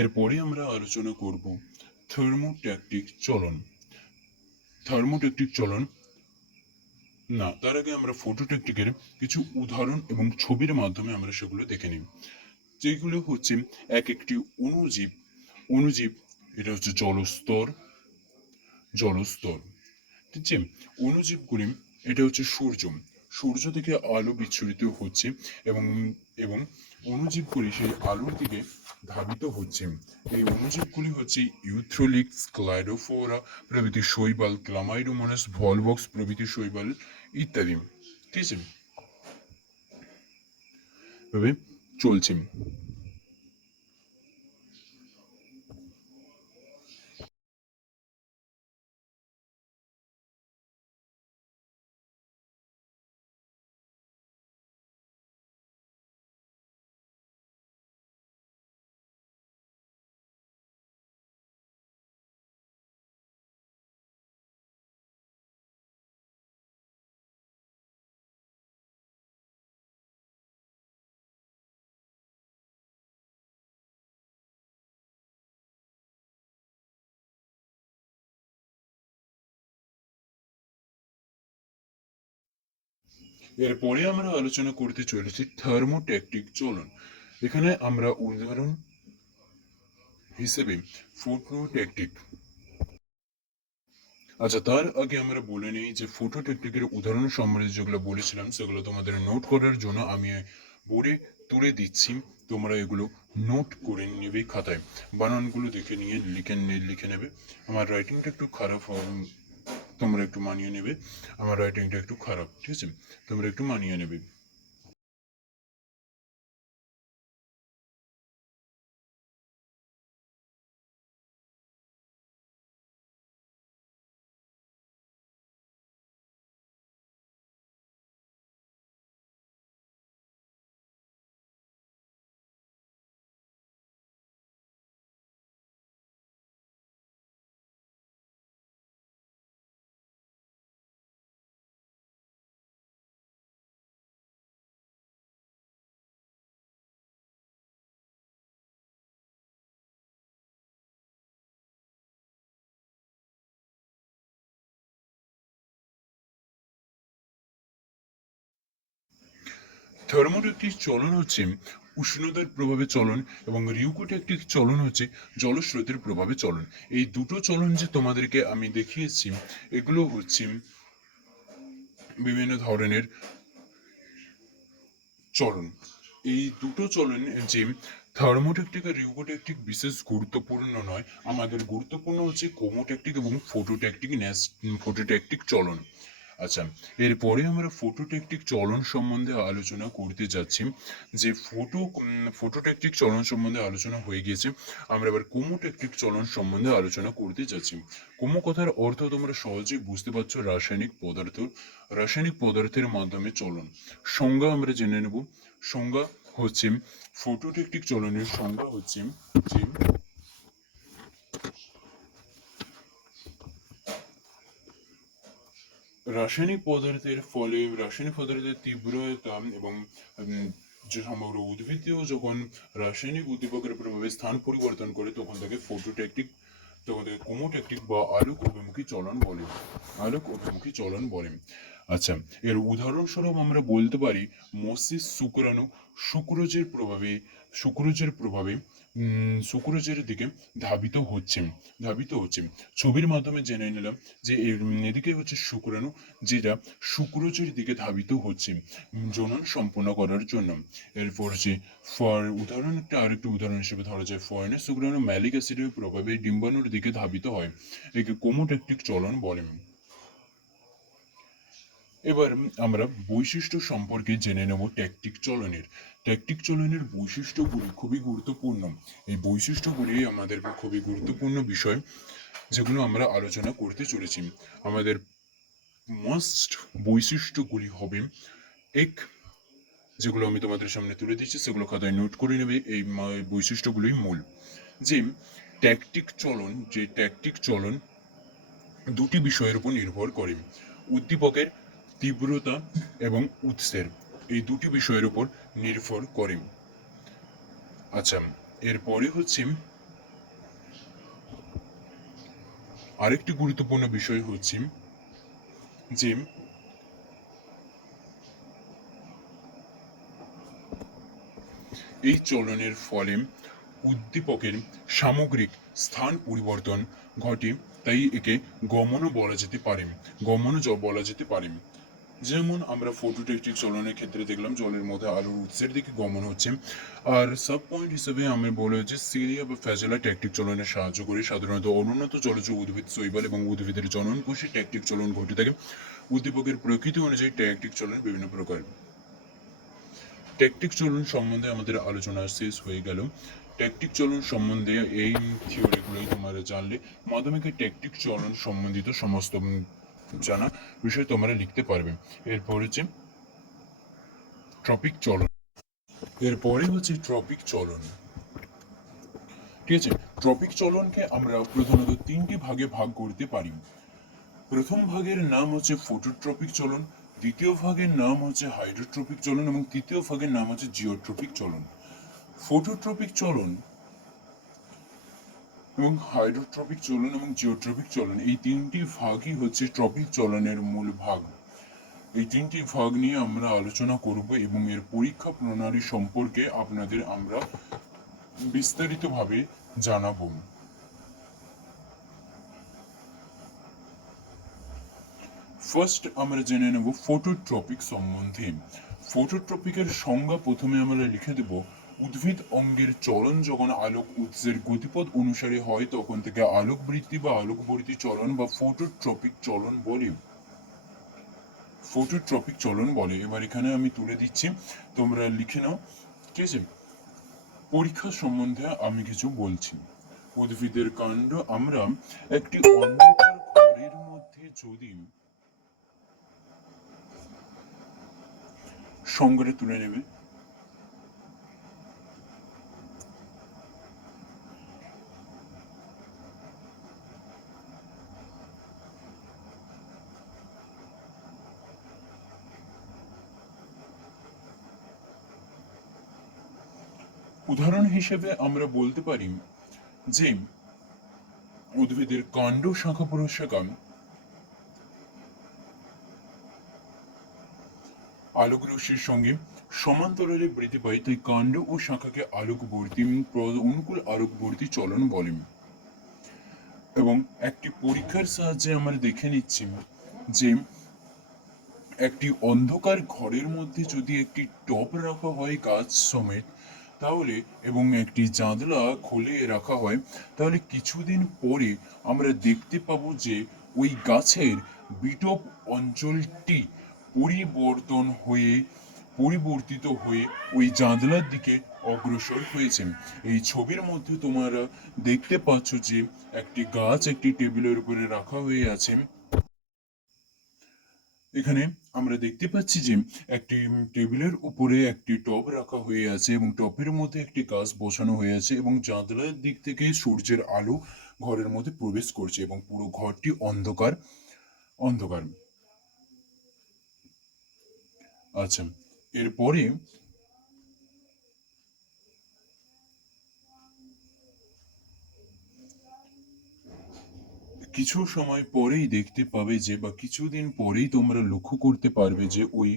এরপরে আমরা আলোচনা করব থার্মোট্যাকটিক চলন। থার্মোট্যাকটিক চলন না, তার আগে আমরা ফটোট্যাকটিকের কিছু উদাহরণ এবং ছবির মাধ্যমে আমরা সেগুলো দেখে নিই। যেগুলো হচ্ছে এক একটি অণুজীব। অণুজীব এটা হচ্ছে জলস্তর। জলস্তর ঠিক আছে। অণুজীবগুলি এটা হচ্ছে সূর্য। সূর্য থেকে আলো বিচ্ছুরিত হচ্ছে এবং এবং অণুজীবগুলি সেই আলোর দিকে ধাবিত হচ্ছে। এই অণুজীবগুলি হচ্ছে ইউথ্রোলিক্স ক্লাইডোফোরা প্রভৃতি শৈবাল, ক্লামাইডোমোনাস ভলভক্স প্রভৃতি শৈবাল ইত্যাদি। ঠিক আছে, এভাবে চলছে। এরপরে আমরা আলোচনা করতে চলেছি থার্মোট্যাকটিক চলন। এখানে আমরা উদাহরণ হিসেবে ফটোট্যাকটিক। আচ্ছা, তার আগে আমরা বলে নিই যে ফটোট্যাকটিকের উদাহরণ সম্বন্ধে যেগুলো বলেছিলাম সেগুলো তোমাদের নোট করার জন্য আমি বোর্ডে তুলে দিচ্ছি। তোমরা এগুলো নোট করে নেবে খাতায়, বানানগুলো দেখে নিয়ে লিখে নেবে। আমার রাইটিংটা একটু খারাপ তোমরা একটু মানিয়ে নেবে। আমার রাইটিংটা একটু খারাপ, ঠিক আছে, তোমরা একটু মানিয়ে নেবে। থার্মোট্যাকটিক চলন হচ্ছে উষ্ণতার প্রভাবে চলন এবং রিউকোট্যাকটিক চলন হচ্ছে জলস্রোতের প্রভাবে চলন। এই দুটো চলন যে তোমাদেরকে আমি দেখিয়েছি এগুলো হচ্ছে বিভিন্ন ধরনের চলন। এই দুটো চলন যে থার্মোট্যাকটিক আর রিউকোট্যাকটিক বিশেষ গুরুত্বপূর্ণ নয়, আমাদের গুরুত্বপূর্ণ হচ্ছে কোমোট্যাকটিক এবং ফটোট্যাকটিক চলন। আচ্ছা, এরপরে আমরা ফটোট্যাকটিক চলন সম্বন্ধে আলোচনা করতে যাচ্ছি। যে ফটোট্যাকটিক চলন সম্বন্ধে আলোচনা হয়ে গিয়েছে, আমরা এবার কোমোট্যাকটিক চলন সম্বন্ধে আলোচনা করতে যাচ্ছি। কোমো কথার অর্থ তোমরা সহজেই বুঝতে পারছো, রাসায়নিক পদার্থ। রাসায়নিক পদার্থের মাধ্যমে চলন। সংজ্ঞা আমরা জেনে নেব। সংজ্ঞা হচ্ছে ফটোট্যাকটিক চলনের সংজ্ঞা হচ্ছে যে রাসায়নিক পদার্থের তীব্রতা এবং যে সমগ্র উদ্ভিদীয় যখন রাসায়নিক উদ্দীপকের প্রভাবে স্থান পরিবর্তন করে তখন তাকে ফটোট্যাকটিক তোমাদের কোমোটেকটিক বা আলোক অভিমুখী চলন বলে। আলোক অভিমুখী চলন বলে। আচ্ছা, এর উদাহরণস্বরূপ আমরা বলতে পারি মস্তিষ্ক শুক্রাণু শুক্রজের প্রভাবে শুক্রজের প্রভাবে শুক্রজের দিকে ধাবিত হচ্ছে। ছবির মাধ্যমে জেনে নিলাম যে এদিকে হচ্ছে শুক্রাণু, যেটা শুক্রজের দিকে ধাবিত হচ্ছে জনন সম্পন্ন করার জন্য। এরপর যে আরেকটি উদাহরণ হিসেবে ধরা যায় ফরেনের শুক্রাণু ম্যালিক অ্যাসিডের প্রভাবে ডিম্বাণুর দিকে ধাবিত হয়, একে কোমোটেকটিক চলন বলে। এবার আমরা বৈশিষ্ট্য সম্পর্কে জেনে নেব ট্যাকটিক চলনের। ট্যাকটিক চলনের বৈশিষ্ট্যগুলি খুবই গুরুত্বপূর্ণ। এই বৈশিষ্ট্যগুলি আমাদের খুবই গুরুত্বপূর্ণ বিষয়, যেগুলো আমরা আলোচনা করতে চলেছি। আমাদের মাস্ট বৈশিষ্ট্যগুলি হবে এক, যেগুলো আমি তোমাদের সামনে তুলে দিচ্ছি সেগুলো খাতায় নোট করে নেবে। এই বৈশিষ্ট্যগুলি মূল। যে ট্যাকটিক চলন দুটি বিষয়ের উপর নির্ভর করে: উদ্দীপকের তীব্রতা এবং উৎসের, এই দুটি বিষয়ের উপর নির্ভর করে। আচ্ছা, এরপরে হচ্ছে আরেকটি গুরুত্বপূর্ণ বিষয় হচ্ছে যে এই চলনের ফলে উদ্দীপকের সামগ্রিক স্থান পরিবর্তন ঘটে, তাই একে গমনও বলা যেতে পারে। যেমন আমরা ফটোটেকটিক চলনের ক্ষেত্রে দেখলাম জলের মধ্যে আলোর উৎসের দিকে গমন হচ্ছে। আর সাব পয়েন্ট হিসেবে আমি বলে যে সিলিয়া বা ফ্যাজেলা ট্যাকটিক চলনে সাহায্য করে। সাধারণত অনুন্নত জলজ উদ্ভিদ, শৈবাল এবং উদ্ভিদের জননকোষে ট্যাকটিক চলন ঘটে থাকে। উদ্দীপকের প্রকৃতি অনুযায়ী ট্যাকটিক চলন বিভিন্ন প্রকার। ট্যাকটিক চলন সম্বন্ধে আমাদের আলোচনা শেষ হয়ে গেল। ট্যাকটিক চলন সম্বন্ধে এই থিওরিগুলোই তোমরা জানলে মাধ্যমিকে ট্যাকটিক চলন সম্বন্ধিত সমস্ত জানা বিষয় তোমরা লিখতে পারবে। এরপর হচ্ছে ট্রপিক চলন। এরপরে হচ্ছে ট্রপিক চলন। ঠিক আছে, ট্রপিক চলনকে আমরা প্রধানত তিনটি ভাগে ভাগ করতে পারি। প্রথম ভাগের নাম হচ্ছে ফটোট্রপিক চলন, দ্বিতীয় ভাগের নাম হচ্ছে হাইড্রোট্রপিক চলন এবং তৃতীয় ভাগের নাম হচ্ছে জিওট্রপিক চলন। ফটোট্রপিক চলন এবং হাইড্রোট্রপিক চলন এবং জিওট্রপিক চলন, এই তিনটি ভাগই হচ্ছে ট্রপিক চলনের মূল ভাগ। এই তিনটি ভাগ নিয়ে আমরা আলোচনা করব এবং এর পরীক্ষা প্রণালী সম্পর্কে আপনাদের আমরা বিস্তারিতভাবে জানাবো। ফার্স্ট আমরা জেনে নেব ফটোট্রপিক সম্বন্ধে। ফটোট্রপিকের সংজ্ঞা প্রথমে আমরা লিখে দেব: উদ্ভিদ অঙ্গের চলন যখন আলোক উৎসের গতিপথ অনুসারে হয় তখন থেকে আলোকবৃত্তি বা আলোকবর্তী চলন বা ফটোট্রপিক চলন বলে। ফটোট্রপিক চলন বলে। এবার এখানে আমি তুলে দিচ্ছি, তোমরা লিখে নাও। ঠিক আছে, পরীক্ষা সম্বন্ধে আমি কিছু বলছি। উদ্ভিদের কাণ্ড আমরা একটি অন্ধকার ঘরের মধ্যে যদি সংজ্ঞাটা তুলে নেবে। উদাহরণ হিসেবে আমরা বলতে পারি যে উদ্ভিদের কাণ্ড শাখা প্রশাখা আলোক রশ্মির সঙ্গে সমান্তরালে বৃদ্ধি পায়, তাই কাণ্ড ও শাখাকে অনুকূল আলোকবর্তী চলন বলে। এবং একটি পরীক্ষার সাহায্যে আমরা দেখে নিচ্ছি যে একটি অন্ধকার ঘরের মধ্যে যদি একটি টব রাখা হয় গাছ সমেত, তাহলে এবং একটি জানলা খুলে রাখা হয়, তাহলে কিছুদিন পরে আমরা দেখতে পাবো যে ওই গাছের বিটপ অঞ্চলটি পরিবর্তিত হয়ে ওই জানলার দিকে অগ্রসর হয়েছে। এই ছবির মধ্যে তোমরা দেখতে পাচ্ছ যে একটি গাছ একটি টেবিলের উপরে রাখা হয়ে আছে। এখানে আমরা দেখতে পাচ্ছি যে একটি টেবিলের উপরে একটি টব রাখা হয়ে আছে এবং টবের মধ্যে একটি গাছ বসানো হয়ে আছে এবং জানলার দিক থেকে সূর্যের আলো ঘরের মধ্যে প্রবেশ করছে এবং পুরো ঘরটি অন্ধকার অন্ধকার। আচ্ছা, এরপরে কিছু সময় পরেই দেখতে পাবে যে বা কিছুদিন পরেই তোমরা লক্ষ্য করতে পারবে যে ওই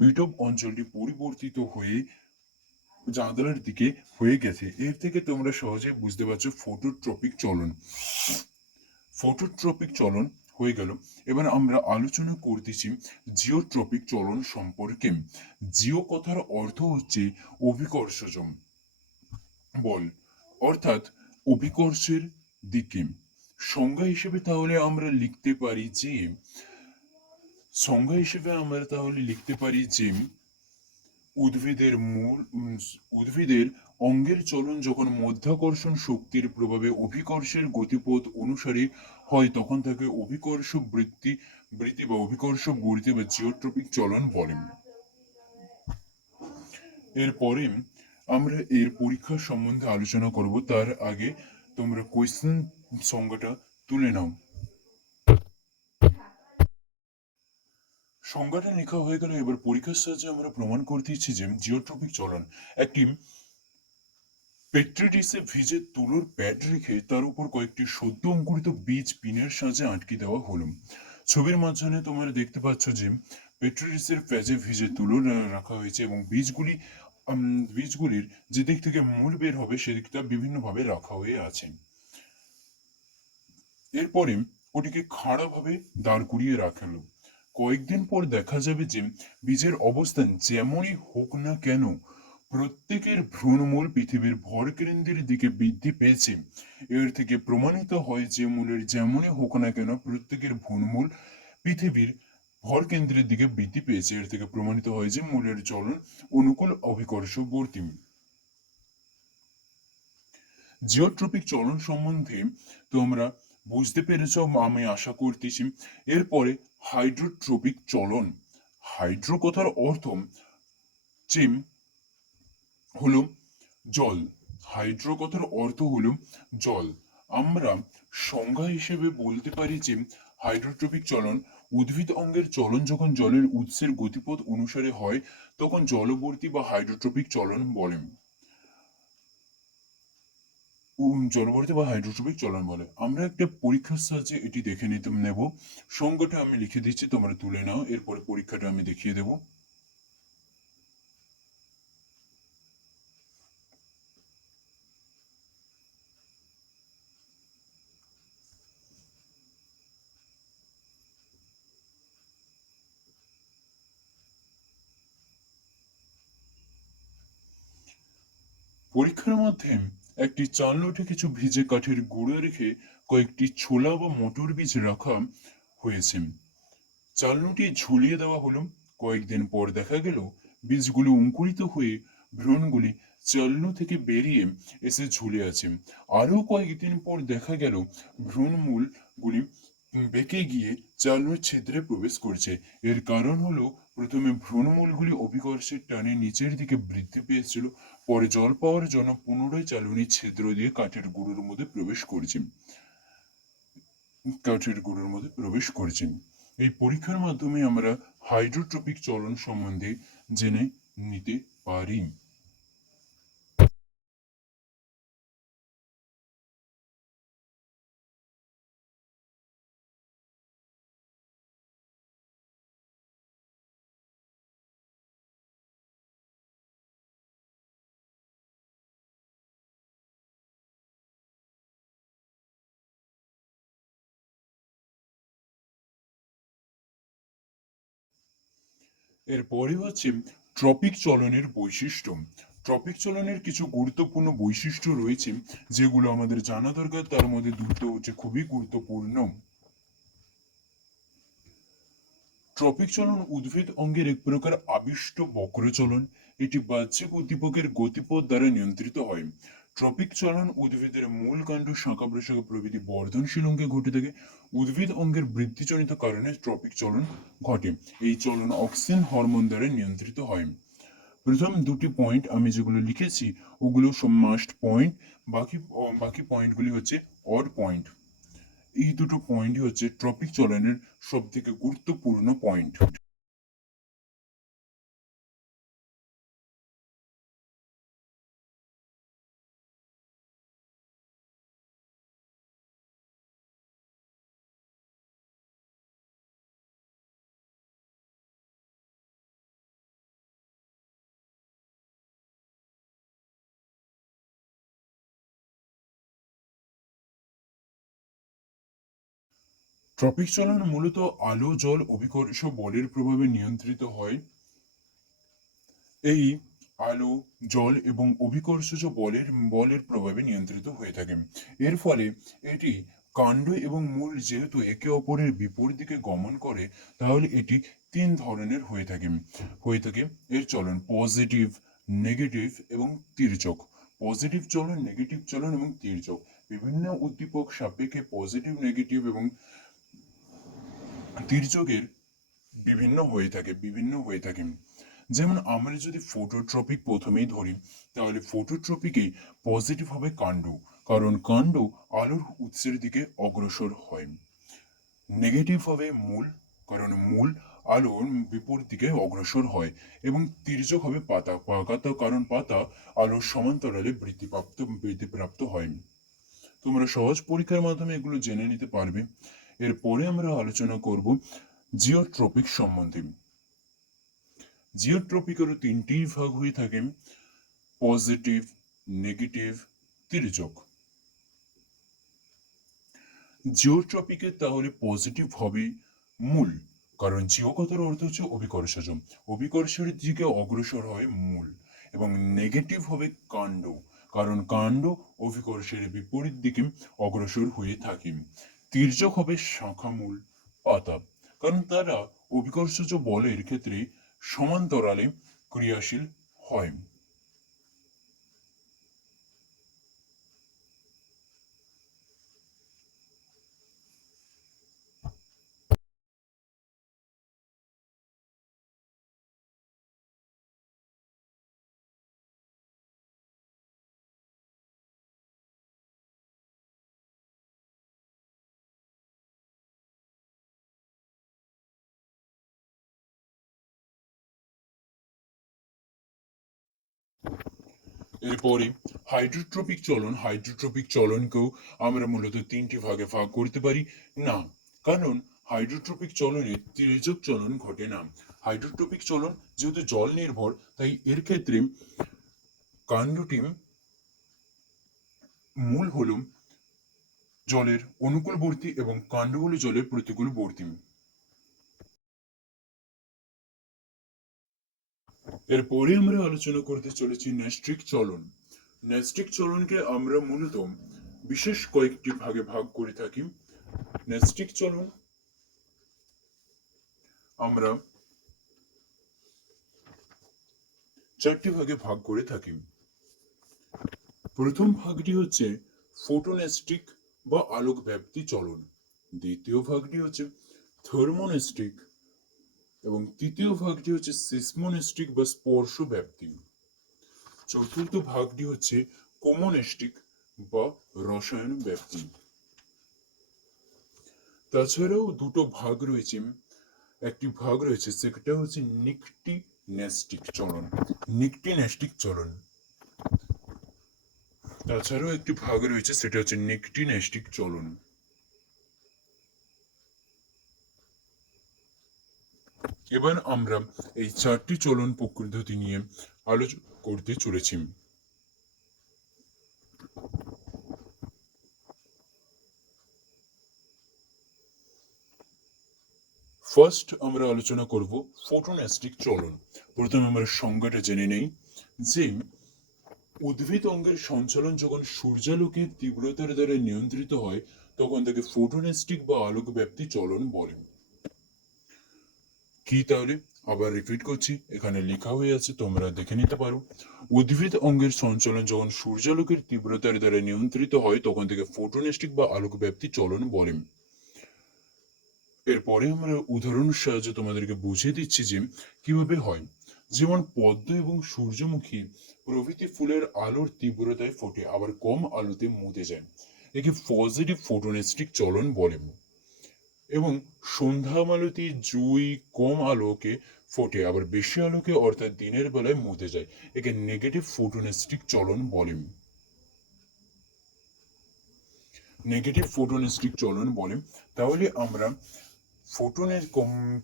বিটপ অঞ্চলটি পরিবর্তিত হয়ে চাঁদরার দিকে হয়ে গেছে। এর থেকে তোমরা সহজেই বুঝতে পারছো ফটোট্রপিক চলন। ফটোট্রপিক চলন হয়ে গেল। এবার আমরা আলোচনা করতেছি জিওট্রপিক চলন সম্পর্কে। জিও কথার অর্থ হচ্ছে অভিকর্ষজ বল, অর্থাৎ অভিকর্ষের দিকে। সংজ্ঞা হিসেবে তাহলে আমরা লিখতে পারি যে সংজ্ঞা হিসেবে আমরা তাহলে লিখতে পারি যে উদ্ভিদের মূল উদ্ভিদের অঙ্গের চলন যখন মধ্যাকর্ষণ শক্তির প্রভাবে অভিকর্ষের গতিপথ অনুসারে হয় তখন তাকে অভিকর্ষ বৃত্তি বা অভিকর্ষ বর্তি বা জিওট্রপিক চলন বলেন। এরপরে আমরা এর পরীক্ষার সম্বন্ধে আলোচনা করব, তার আগে তোমরা কোয়েশ্চেন সংজ্ঞাটা তুলে নাও। সংজ্ঞাটা লেখা হয়ে গেল। এবার পরীক্ষার সাহায্যে আমরা প্রমাণ করতে ইচ্ছি যে জিওট্রপিক চলন একটি পেট্রি ডিশে ভিজে তুলোর প্যাড রেখে তার উপর কয়েকটি সদ্য অঙ্কুরিত বীজ পিনের সাহায্যে আটকে দেওয়া হলো। ছবির মাঝখানে তোমরা দেখতে পাচ্ছ যে পেট্রি ডিশের প্যাজে ভিজে তুলো রাখা হয়েছে এবং বীজগুলির যে দিক থেকে মূল বের হবে সেদিকটা বিভিন্নভাবে রাখা হয়ে আছে। এরপরে ওটিকে খাড়াভাবে দাঁড় করিয়ে রাখা হলো। কয়েকদিন পর দেখা যাবে যে বীজের অবস্থান যেমনই হোক না কেন প্রত্যেকের ভ্রূণমূল পৃথিবীর ভরকেন্দ্রের দিকে বৃদ্ধি পেয়েছে। এর থেকে প্রমাণিত হয় যে মূলের যেমনই হোক না কেন প্রত্যেকের ভ্রূণমূল পৃথিবীর ভরকেন্দ্রের দিকে বৃদ্ধি পেয়েছে। এর থেকে প্রমাণিত হয় যে মূলের চলন অনুকূল অভিকর্ষবর্তী। জিওট্রপিক চলন সম্বন্ধে তোমরা বুঝতে পেরেছ আমি আশা করতেছি। এরপরে হাইড্রোট্রপিক চলন। হাইড্রো কথার অর্থ চিম হলো জল। হাইড্রো কথার অর্থ হলো জল। আমরা সংজ্ঞা হিসেবে বলতে পারি যে হাইড্রোট্রপিক চলন উদ্ভিদ অঙ্গের চলন যখন জলের উৎসের গতিপথ অনুসারে হয় তখন জলবর্তী বা হাইড্রোট্রপিক চলন বলেন। জলবর্তী বা হাইড্রোট্রপিক চলন বলে। আমরা একটা পরীক্ষার সাহায্যে এটি দেখে নিতে নেব। সংজ্ঞাটা আমি লিখে দিচ্ছি, তোমরা তুলে নাও, এরপরে পরীক্ষাটা আমি দেখিয়ে দেব। পরীক্ষার মধ্যে একটি চালনোটে কিছু ভিজে কাঠের গুঁড়ো রেখে কয়েকটি ছোলা বা মটর বীজ রাখা হয়েছে। চালনোটি ঝুলিয়ে দেওয়া হলো। কয়েকদিন পর দেখা গেল বীজগুলো অঙ্কুরিত হয়ে ভ্রূণগুলি চালনো থেকে বেরিয়ে এসে ঝুলে আছে। আরো কয়েকদিন পর দেখা গেল ভ্রূণমূলগুলি বেঁকে গিয়ে চালনোর ছিদ্রে প্রবেশ করছে। এর কারণ হলো প্রথমে ভ্রূণমূলগুলি অভিকর্ষের টানে নিচের দিকে বৃদ্ধি পেয়েছিল, পরে জল পাওয়ার জন্য পুনরায় চালনির ছিদ্র দিয়ে কাঠের গুঁড়োর মধ্যে প্রবেশ করেছেন। এই পরীক্ষার মাধ্যমে আমরা হাইড্রোট্রপিক চলন সম্বন্ধে জেনে নিতে পারি। এরপরে হচ্ছে ট্রপিক চলনের বৈশিষ্ট্য। ট্রপিক চলনের কিছু গুরুত্বপূর্ণ বৈশিষ্ট্য রয়েছে যেগুলো আমাদের জানা দরকার। তার মধ্যে দুটো হচ্ছে খুবই গুরুত্বপূর্ণ। ট্রপিক চলন উদ্ভিদ অঙ্গের এক প্রকার আবিষ্ট বক্র চলন। এটি বাহ্যিক উদ্দীপকের গতিপথ দ্বারা নিয়ন্ত্রিত হয়। ট্রপিক চলন উদ্ভিদের মূল কাণ্ড শাখা প্রশাখা প্রভৃতি বর্ধনশীল অঙ্গে ঘটে থাকে। উদ্ভিদ অঙ্গের বৃদ্ধিজনিত কারণে ট্রপিক চলন ঘটে। এই চলন অক্সিন হরমোন দ্বারা নিয়ন্ত্রিত হয়। প্রথম দুটি পয়েন্ট আমি যেগুলো লিখেছি ওগুলো মাস্ট পয়েন্ট। বাকি বাকি পয়েন্টগুলি হচ্ছে অড পয়েন্ট। এই দুটো পয়েন্টই হচ্ছে ট্রপিক চলনের সব থেকে গুরুত্বপূর্ণ পয়েন্ট। ট্রপিক চলন মূলত আলো জল অভিকর্ষ বলের প্রভাবে নিয়ন্ত্রিত হয়। এই আলো জল এবং অভিকর্ষজ বলের প্রভাবে নিয়ন্ত্রিত হয়ে থাকে। এর ফলে এটি কাণ্ড এবং মূল যেহেতু একে অপরের বিপরীত দিকে গমন করে, তাহলে এটি তিন ধরনের হয়ে থাকে এর চলন: পজিটিভ, নেগেটিভ এবং তির্যক। পজিটিভ চলন, নেগেটিভ চলন এবং তির্যক বিভিন্ন উদ্দীপক সাপেক্ষে পজিটিভ, নেগেটিভ এবং তির্যকের বিভিন্ন হয়ে থাকে। যেমন আমরা যদি ফোটোট্রপিক প্রথমেই ধরি, তাহলে ফোটোট্রপিকে পজিটিভ হবে কাণ্ড, কারণ কাণ্ড আলোর উৎসের দিকে অগ্রসর হয়। নেগেটিভ হবে মূল, কারণ মূল আলোর বিপরীত দিকে অগ্রসর হয়। এবং তির্যক হবে পাতা, কারণ পাতা আলোর সমান্তরালে বৃদ্ধিপ্রাপ্ত হয়। তোমরা সহজ পরীক্ষার মাধ্যমে এগুলো জেনে নিতে পারবে। এরপরে আমরা আলোচনা করব জিওট্রপিক সম্বন্ধে। জিওট্রপিকেরও তিনটি ভাগ হয়ে থাকে: পজিটিভ, নেগেটিভ, তির্যক। জিওট্রপিকের তাহলে পজিটিভ হবে মূল, কারণ জিও কথার অর্থ হচ্ছে অভিকর্ষজ, অভিকর্ষের দিকে অগ্রসর হয় মূল। এবং নেগেটিভ হবে কাণ্ড, কারণ কাণ্ড অভিকর্ষের বিপরীত দিকে অগ্রসর হয়ে থাকে। তির্যক হবে শাখামূল, পাতা, কারণ তারা অভিকর্ষজ বলের ক্ষেত্রে সমান্তরালে ক্রিয়াশীল হয়। এরপরে হাইড্রোট্রপিক চলনকেও আমরা মূলত তিনটি ভাগে ভাগ করতে পারি না, কারণ হাইড্রোট্রপিক চলনে তির্যক চলন ঘটে না। হাইড্রোট্রপিক চলন যেহেতু জল নির্ভর, তাই এর ক্ষেত্রে কাণ্ডটি মূল হল জলের অনুকূলবর্তী এবং কাণ্ড হলো জলের প্রতিকূলবর্তী। এরপরে আমরা আলোচনা করতে চলেছি ন্যাস্ট্রিক চলন। ন্যাস্ট্রিক চলনকে আমরা মূলত বিশেষ কয়েকটি ভাগে ভাগ করে থাকি। ন্যাস্ট্রিক চলন আমরা চারটি ভাগে ভাগ করে থাকি। প্রথম ভাগটি হচ্ছে ফোটোনেস্টিক বা আলোক ব্যাপ্তি চলন, দ্বিতীয় ভাগটি হচ্ছে থার্মোনেস্টিক এবং তৃতীয় ভাগটি হচ্ছে সিসমোনেস্টিক বা স্পর্শ ব্যাপ্তি। চতুর্থ ভাগটি হচ্ছে কোমোনেস্টিক বা রসায়ন ব্যাপ্তি। তাছাড়াও দুটো ভাগ রয়েছে, একটি ভাগ রয়েছে সেটা হচ্ছে নিকটিনেস্টিক চলন। তাছাড়াও একটি ভাগ রয়েছে সেটা হচ্ছে নিকটিনেস্টিক চলন। এবার আমরা এই চারটি চলন পদ্ধতি নিয়ে আলোচনা করতে চলেছি। ফার্স্ট আমরা আলোচনা করব ফোটোনেস্টিক চলন। প্রথমে আমরা সংজ্ঞাটা জেনে নেই যে উদ্ভিদ অঙ্গের সঞ্চালন যখন সূর্যালোকের তীব্রতার দ্বারা নিয়ন্ত্রিত হয়, তখন তাকে ফোটোনেস্টিক বা আলোক ব্যাপ্তি চলন বলে। কি তাহলে আবার রিপিট করছি, এখানে লেখা হয়ে আছে, তোমরা দেখে নিতে পারো। উদ্ভিদ অঙ্গের সঞ্চালন যখন সূর্যালোকের তীব্রতার দ্বারা নিয়ন্ত্রিত হয়, তখন থেকে ফোটোনেস্টিক বা আলোক ব্যাপ্তি চলন বলে। এরপরে আমরা উদাহরণের সাহায্যে তোমাদেরকে বুঝিয়ে দিচ্ছি যে কিভাবে হয়। যেমন পদ্ম এবং সূর্যমুখী প্রভৃতি ফুলের আলোর তীব্রতায় ফোটে, আবার কম আলোতে মুদে যায়, একে পজিটিভ ফোটোনেস্টিক চলন বলে। এবং সন্ধ্যা মালতী জুঁই কম আলোকে ফোটে, আবার বেশি আলোকে অর্থাৎ দিনের বেলায় মুদে যায়, একে নেগেটিভ ফোটোনেস্টিক চলন বলে। তাহলে আমরা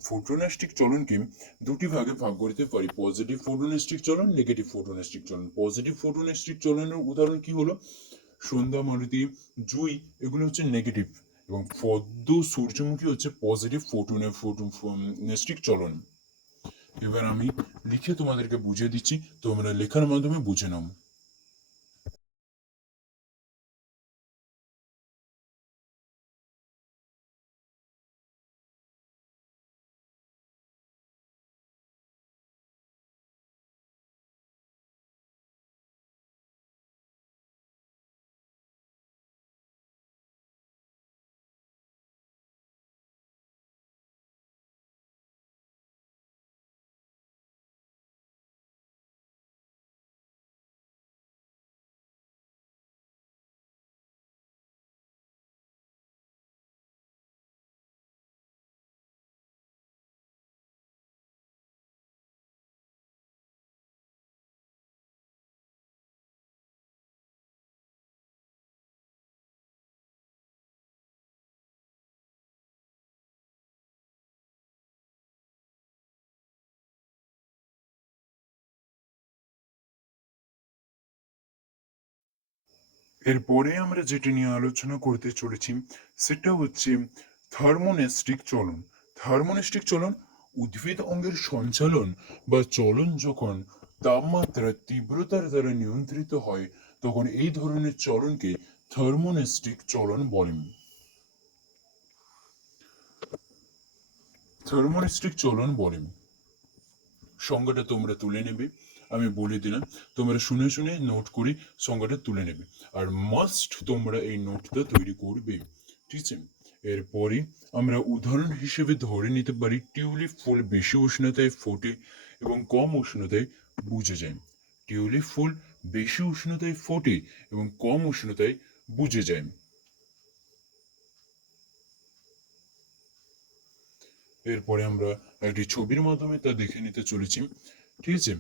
ফোটোনেস্টিক চলনকে দুটি ভাগে ভাগ করতে পারি: পজিটিভ ফোটোনেস্টিক চলন, নেগেটিভ ফোটোনেস্টিক চলন। পজিটিভ ফোটোনেস্টিক চলনের উদাহরণ কি হলো? সন্ধ্যা মালতী জুঁই এগুলো হচ্ছে নেগেটিভ, এবং পদ্ম সূর্যমুখী হচ্ছে পজিটিভ ফোটনেস্টিক চলন। এবার আমি লিখে তোমাদেরকে বুঝিয়ে দিচ্ছি, তোমরা লেখার মাধ্যমে বুঝে নাও। এরপরে আমরা যেটা নিয়ে আলোচনা করতে চলেছি সেটা হচ্ছে থার্মোনেস্টিক চলন। থার্মোনেস্টিক চলন উদ্ভিদ অঙ্গের সঞ্চালন বা চলন যখন তাপমাত্রার তীব্রতার দ্বারা নিয়ন্ত্রিত হয় তখন এই ধরনের চলনকে থার্মোনেস্টিক চলন বলেন। থার্মোনেস্টিক চলন বলেন। সংজ্ঞাটা তোমরা তুলে নেবে, আমি বলে দিলাম, তোমরা শুনে শুনে নোট করে সংজ্ঞাটা তুলে নেবে। আর মাস্ট তোমরা এই নোটটা তৈরি করবে, ঠিক আছে? এরপরে আমরা উদাহরণ হিসেবে ধরে নিতে পারি টিউলিপ ফুল বেশি উষ্ণতায় ফোটে এবং কম উষ্ণতায় বুঝে যায়। টিউলিপ ফুল বেশি উষ্ণতায় ফোটে এবং কম উষ্ণতায় বুঝে যায়। এরপরে আমরা একটি ছবির মাধ্যমে তা দেখে নিতে চলেছি, ঠিক আছে?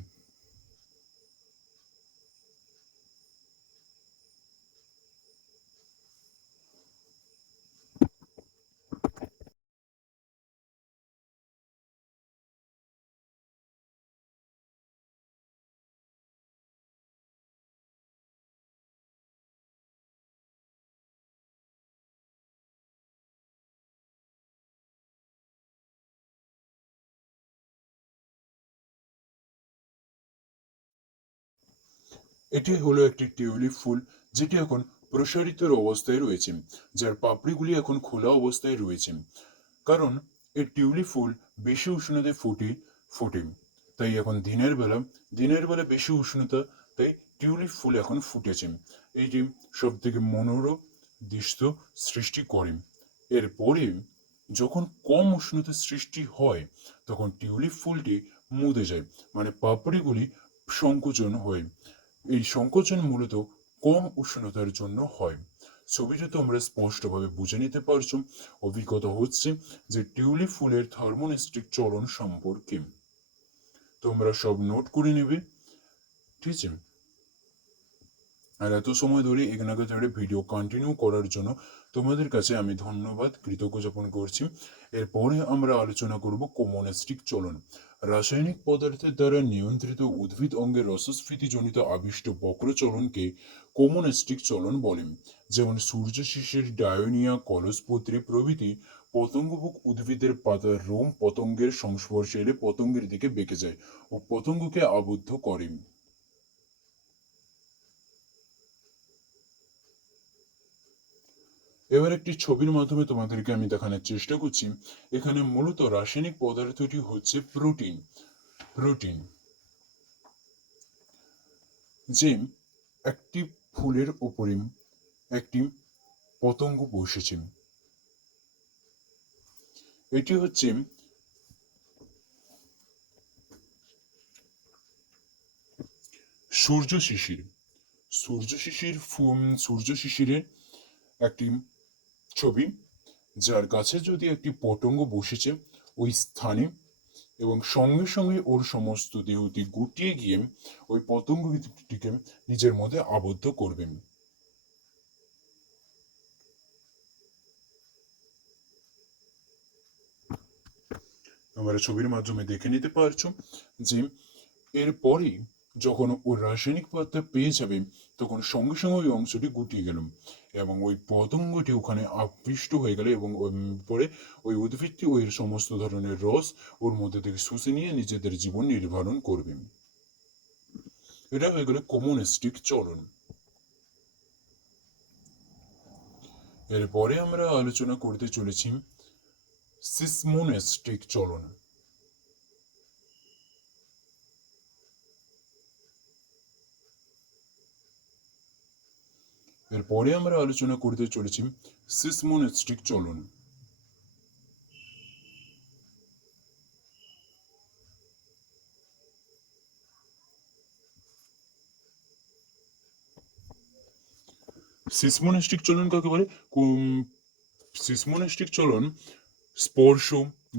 এটি হলো একটি টিউলিপ ফুল যেটি এখন প্রসারিত অবস্থায় রয়েছে, যার পাপড়িগুলি এখন খোলা অবস্থায় রয়েছে। কারণ এই টিউলিপ ফুল বেশি উষ্ণতায় ফোটে, তাই এখন দিনের বেলা বেশি উষ্ণতা, তাই টিউলিপ ফুল এখন ফুটেছে। এইটি সব থেকে মনোরম দৃশ্য সৃষ্টি করে। এরপরে যখন কম উষ্ণতা সৃষ্টি হয় তখন টিউলিপ ফুলটি মুদে যায়, মানে পাপড়িগুলি সংকোচন হয়। এই সংকোচন মূলত কম উষ্ণতার জন্য হয়। ছবিটা তোমরা স্পষ্টভাবে বুঝে নিতে পারছো। অভিজ্ঞতা হচ্ছে যে টিউলিপ ফুলের থার্মোনেস্টিক চলন সম্পর্কে। তোমরা সব নোট করে নেবে, ঠিক আছে? আর এত সময় ধরে এখানে ধরে ভিডিও কন্টিনিউ করার জন্য তোমাদের কাছে আমি ধন্যবাদ কৃতজ্ঞ জ্ঞাপন করছি। এরপরে আমরা আলোচনা করব কোমোনেস্টিক চলন। রাসায়নিক পদার্থের দ্বারা নিয়ন্ত্রিত উদ্ভিদ অঙ্গের রসস্ফীতিজনিত আবিষ্ট বক্রচলনকে কোমোনেস্টিক চলন বলে। যেমন সূর্য শিশির, ডায়োনিয়া, কলসপত্রী প্রভৃতি পতঙ্গভুক উদ্ভিদের পাতার রোম পতঙ্গের সংস্পর্শে এলে পতঙ্গের দিকে বেঁকে যায় ও পতঙ্গকে আবদ্ধ করে। এবার একটি ছবির মাধ্যমে তোমাদেরকে আমি দেখানোর চেষ্টা করছি। এখানে মূলত রাসায়নিক পদার্থটি হচ্ছে প্রোটিন। প্রোটিন যে একটি ফুলের উপরে একটি পতঙ্গ বসেছে। এটি হচ্ছে সূর্য শিশির। সূর্য শিশিরের একটি ছবি, যার কাছে যদি একটি পতঙ্গ বসেছে ওই স্থানে, এবং সঙ্গে সঙ্গে ওর সমস্ত দেহটি গুটিয়ে গিয়ে ওই পতঙ্গটিকে নিজের মধ্যে আবদ্ধ করবেন। তোমরা ছবির মাধ্যমে দেখে নিতে পারছো যে এরপরে যখন ওই রাসায়নিক পদার্থ পেয়ে যাবে তখন সঙ্গে সঙ্গে ওই অংশটি গুটিয়ে গেল এবং ওই পতঙ্গটি ওখানে আকৃষ্ট হয়ে গেল এবং পরে ওই উদ্ভিদটি ওই সমস্ত ধরনের রস ওর মধ্যে থেকে শুষে নিয়ে নিজেদের জীবন নির্ধারণ করবে। এটা হয়ে গেল কমিউনিস্টিক চলন। এরপরে আমরা আলোচনা করতে চলেছি সিসমোনেস্টিক চলন। এরপরে আমরা আলোচনা করতে চলেছি সিসমোনেস্টিক চলন। সিসমোনেস্টিক চলন কাকে বলে? সিসমোনেস্টিক চলন স্পর্শ,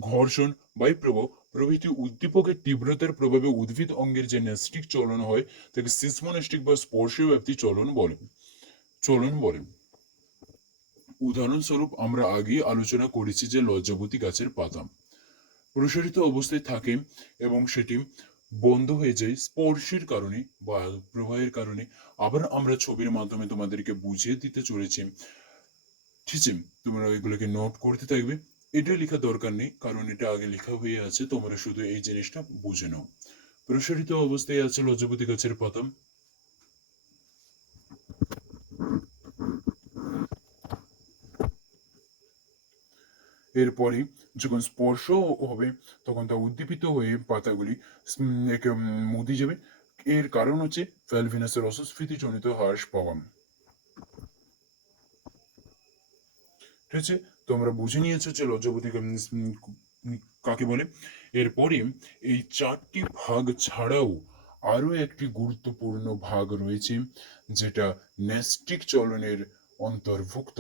ঘর্ষণ, বায়ুপ্রবাহ প্রভৃতি উদ্দীপকের তীব্রতার প্রভাবে উদ্ভিদ অঙ্গের যে ন্যাস্টিক চলন হয় তাকে সিসমোনেস্টিক বা স্পর্শব্যাপ্তি চলন বলেন। উদাহরণস্বরূপ আমরা আগে আলোচনা করেছি যে লজ্জাবতী গাছের পাতা প্রসারিত অবস্থায় থাকে এবং সেটি বন্ধ হয়ে যায় স্পর্শের কারণে বা প্রবাহের কারণে। আবার আমরা ছবির মাধ্যমে তোমাদেরকে বুঝিয়ে দিতে চলেছি, ঠিক আছে? তোমরা এগুলোকে নোট করতে থাকবে। এটা লেখা দরকার নেই কারণ এটা আগে লেখা হয়ে আছে, তোমরা শুধু এই জিনিসটা বুঝে নাও। প্রসারিত অবস্থায় আছে লজ্জাবতী গাছের পাতা। এরপরে যখন স্পর্শ হবে তখন তা উদ্দীপিত হয়ে পাতাগুলি মুদি যাবে। এর কারণ হচ্ছে ভ্যালভিনাসের অস্বস্ফীতিজনিত হ্রাস পাওয়া। ঠিক আছে, তোমরা বুঝে নিয়েছো যে লজ্জাবতী কাকে বলে। এরপরে এই চারটি ভাগ ছাড়াও আরো একটি গুরুত্বপূর্ণ ভাগ রয়েছে যেটা ন্যাস্টিক চলনের অন্তর্ভুক্ত।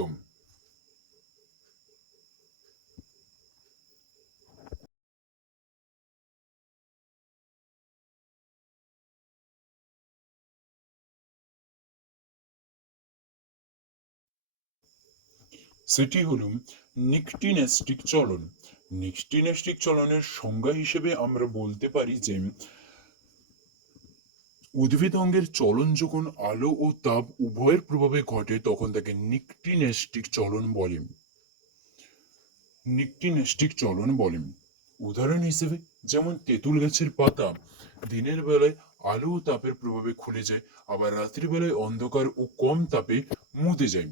সেটি হলো নিকটিনেস্টিক চলন। নিকটিনেস্টিক চলনের সংজ্ঞা হিসেবে আমরা বলতে পারি যে উদ্ভিদ অঙ্গের চলন যখন আলো ও তাপ উভয়ের প্রভাবে ঘটে তখন তাকে নিকটিনেস্টিক চলন বলে। নিকটিনেস্টিক চলন বলেন। উদাহরণ হিসেবে যেমন তেঁতুল গাছের পাতা দিনের বেলায় আলো ও তাপের প্রভাবে খুলে যায়, আবার রাত্রিবেলায় অন্ধকার ও কম তাপে মুদে যায়।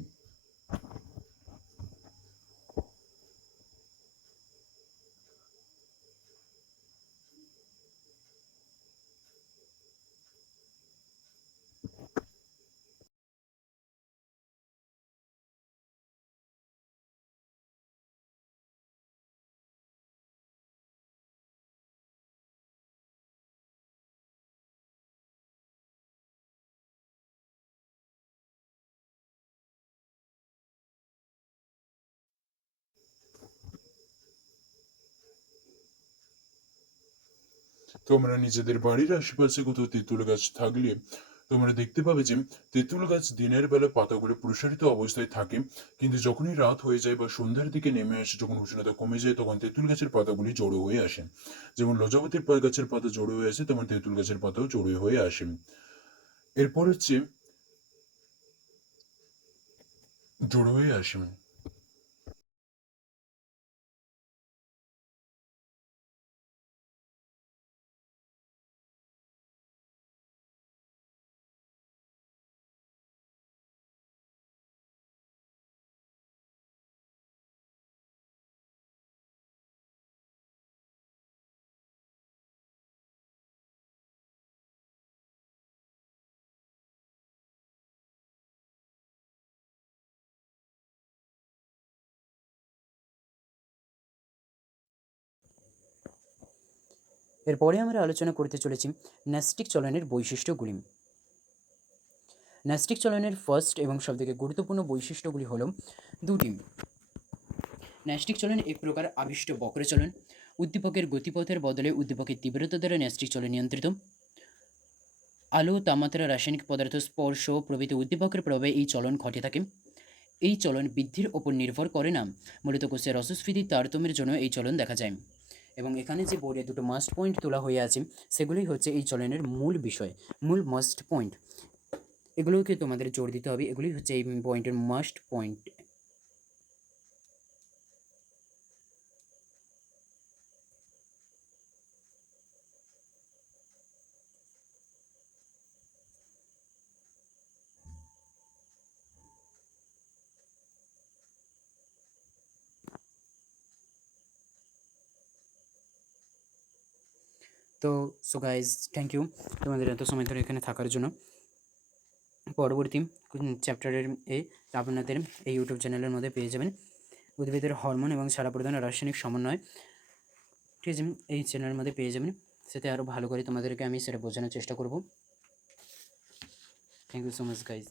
তোমরা নিজেদের বাড়ির আশেপাশে কোথাও তেঁতুল গাছ থাকলে তোমরা দেখতে পাবে যে তেঁতুল গাছ দিনের বেলা পাতাগুলো প্রসারিত অবস্থায় থাকে, কিন্তু যখনই রাত হয়ে যায় বা সন্ধ্যার দিকে নেমে আসে, যখন উষ্ণতা কমে যায় তখন তেঁতুল গাছের পাতাগুলি জড়ো হয়ে আসে। যেমন লজ্জাবতীর গাছের পাতা জড়ো হয়ে আসে তেমন তেঁতুল গাছের পাতাও জড়ো হয়ে আসে। এরপর হচ্ছে জড়ো হয়ে আসে। এরপরে আমরা আলোচনা করতে চলেছি ন্যাস্টিক চলনের বৈশিষ্ট্যগুলি। ন্যাস্টিক চলনের ফার্স্ট এবং সবথেকে গুরুত্বপূর্ণ বৈশিষ্ট্যগুলি হল দুটি। ন্যাস্টিক চলন এক প্রকার আবিষ্ট বক্র চলন। উদ্দীপকের গতিপথের বদলে উদ্দীপকের তীব্রতা দ্বারা ন্যাস্টিক চলন নিয়ন্ত্রিত। আলো, তাপমাত্রা, রাসায়নিক পদার্থ, স্পর্শ প্রভৃতি উদ্দীপকের প্রভাবে এই চলন ঘটে থাকে। এই চলন বৃদ্ধির ওপর নির্ভর করে না, মূলত কোষের অস্বস্ফীতির তারতম্যের জন্য এই চলন দেখা যায়। এবং এখানে যে বোর্ডে দুটো মাস্ট পয়েন্ট তোলা হয়ে আছে সেগুলোই হচ্ছে এই চলনের মূল বিষয়, মূল মাস্ট পয়েন্ট। এগুলোকে তোমাদের জোর দিতে হবে, এগুলোই হচ্ছে এই পয়েন্টের মাস্ট পয়েন্ট। তো সো গাইজ, থ্যাংক ইউ তোমাদের এত সময় ধরে এখানে থাকার জন্য। পরবর্তী চ্যাপ্টারের আপনাদের এই ইউটিউব চ্যানেলের মধ্যে পেয়ে যাবেন উদ্ভিদের হরমোন এবং সাড়া প্রদানের রাসায়নিক সমন্বয়, ঠিক আছে, এই চ্যানেলের মধ্যে পেয়ে যাবেন। সেটা আরও ভালো করে তোমাদেরকে আমি সেটা বোঝানোর চেষ্টা করব। Thank you so much guys.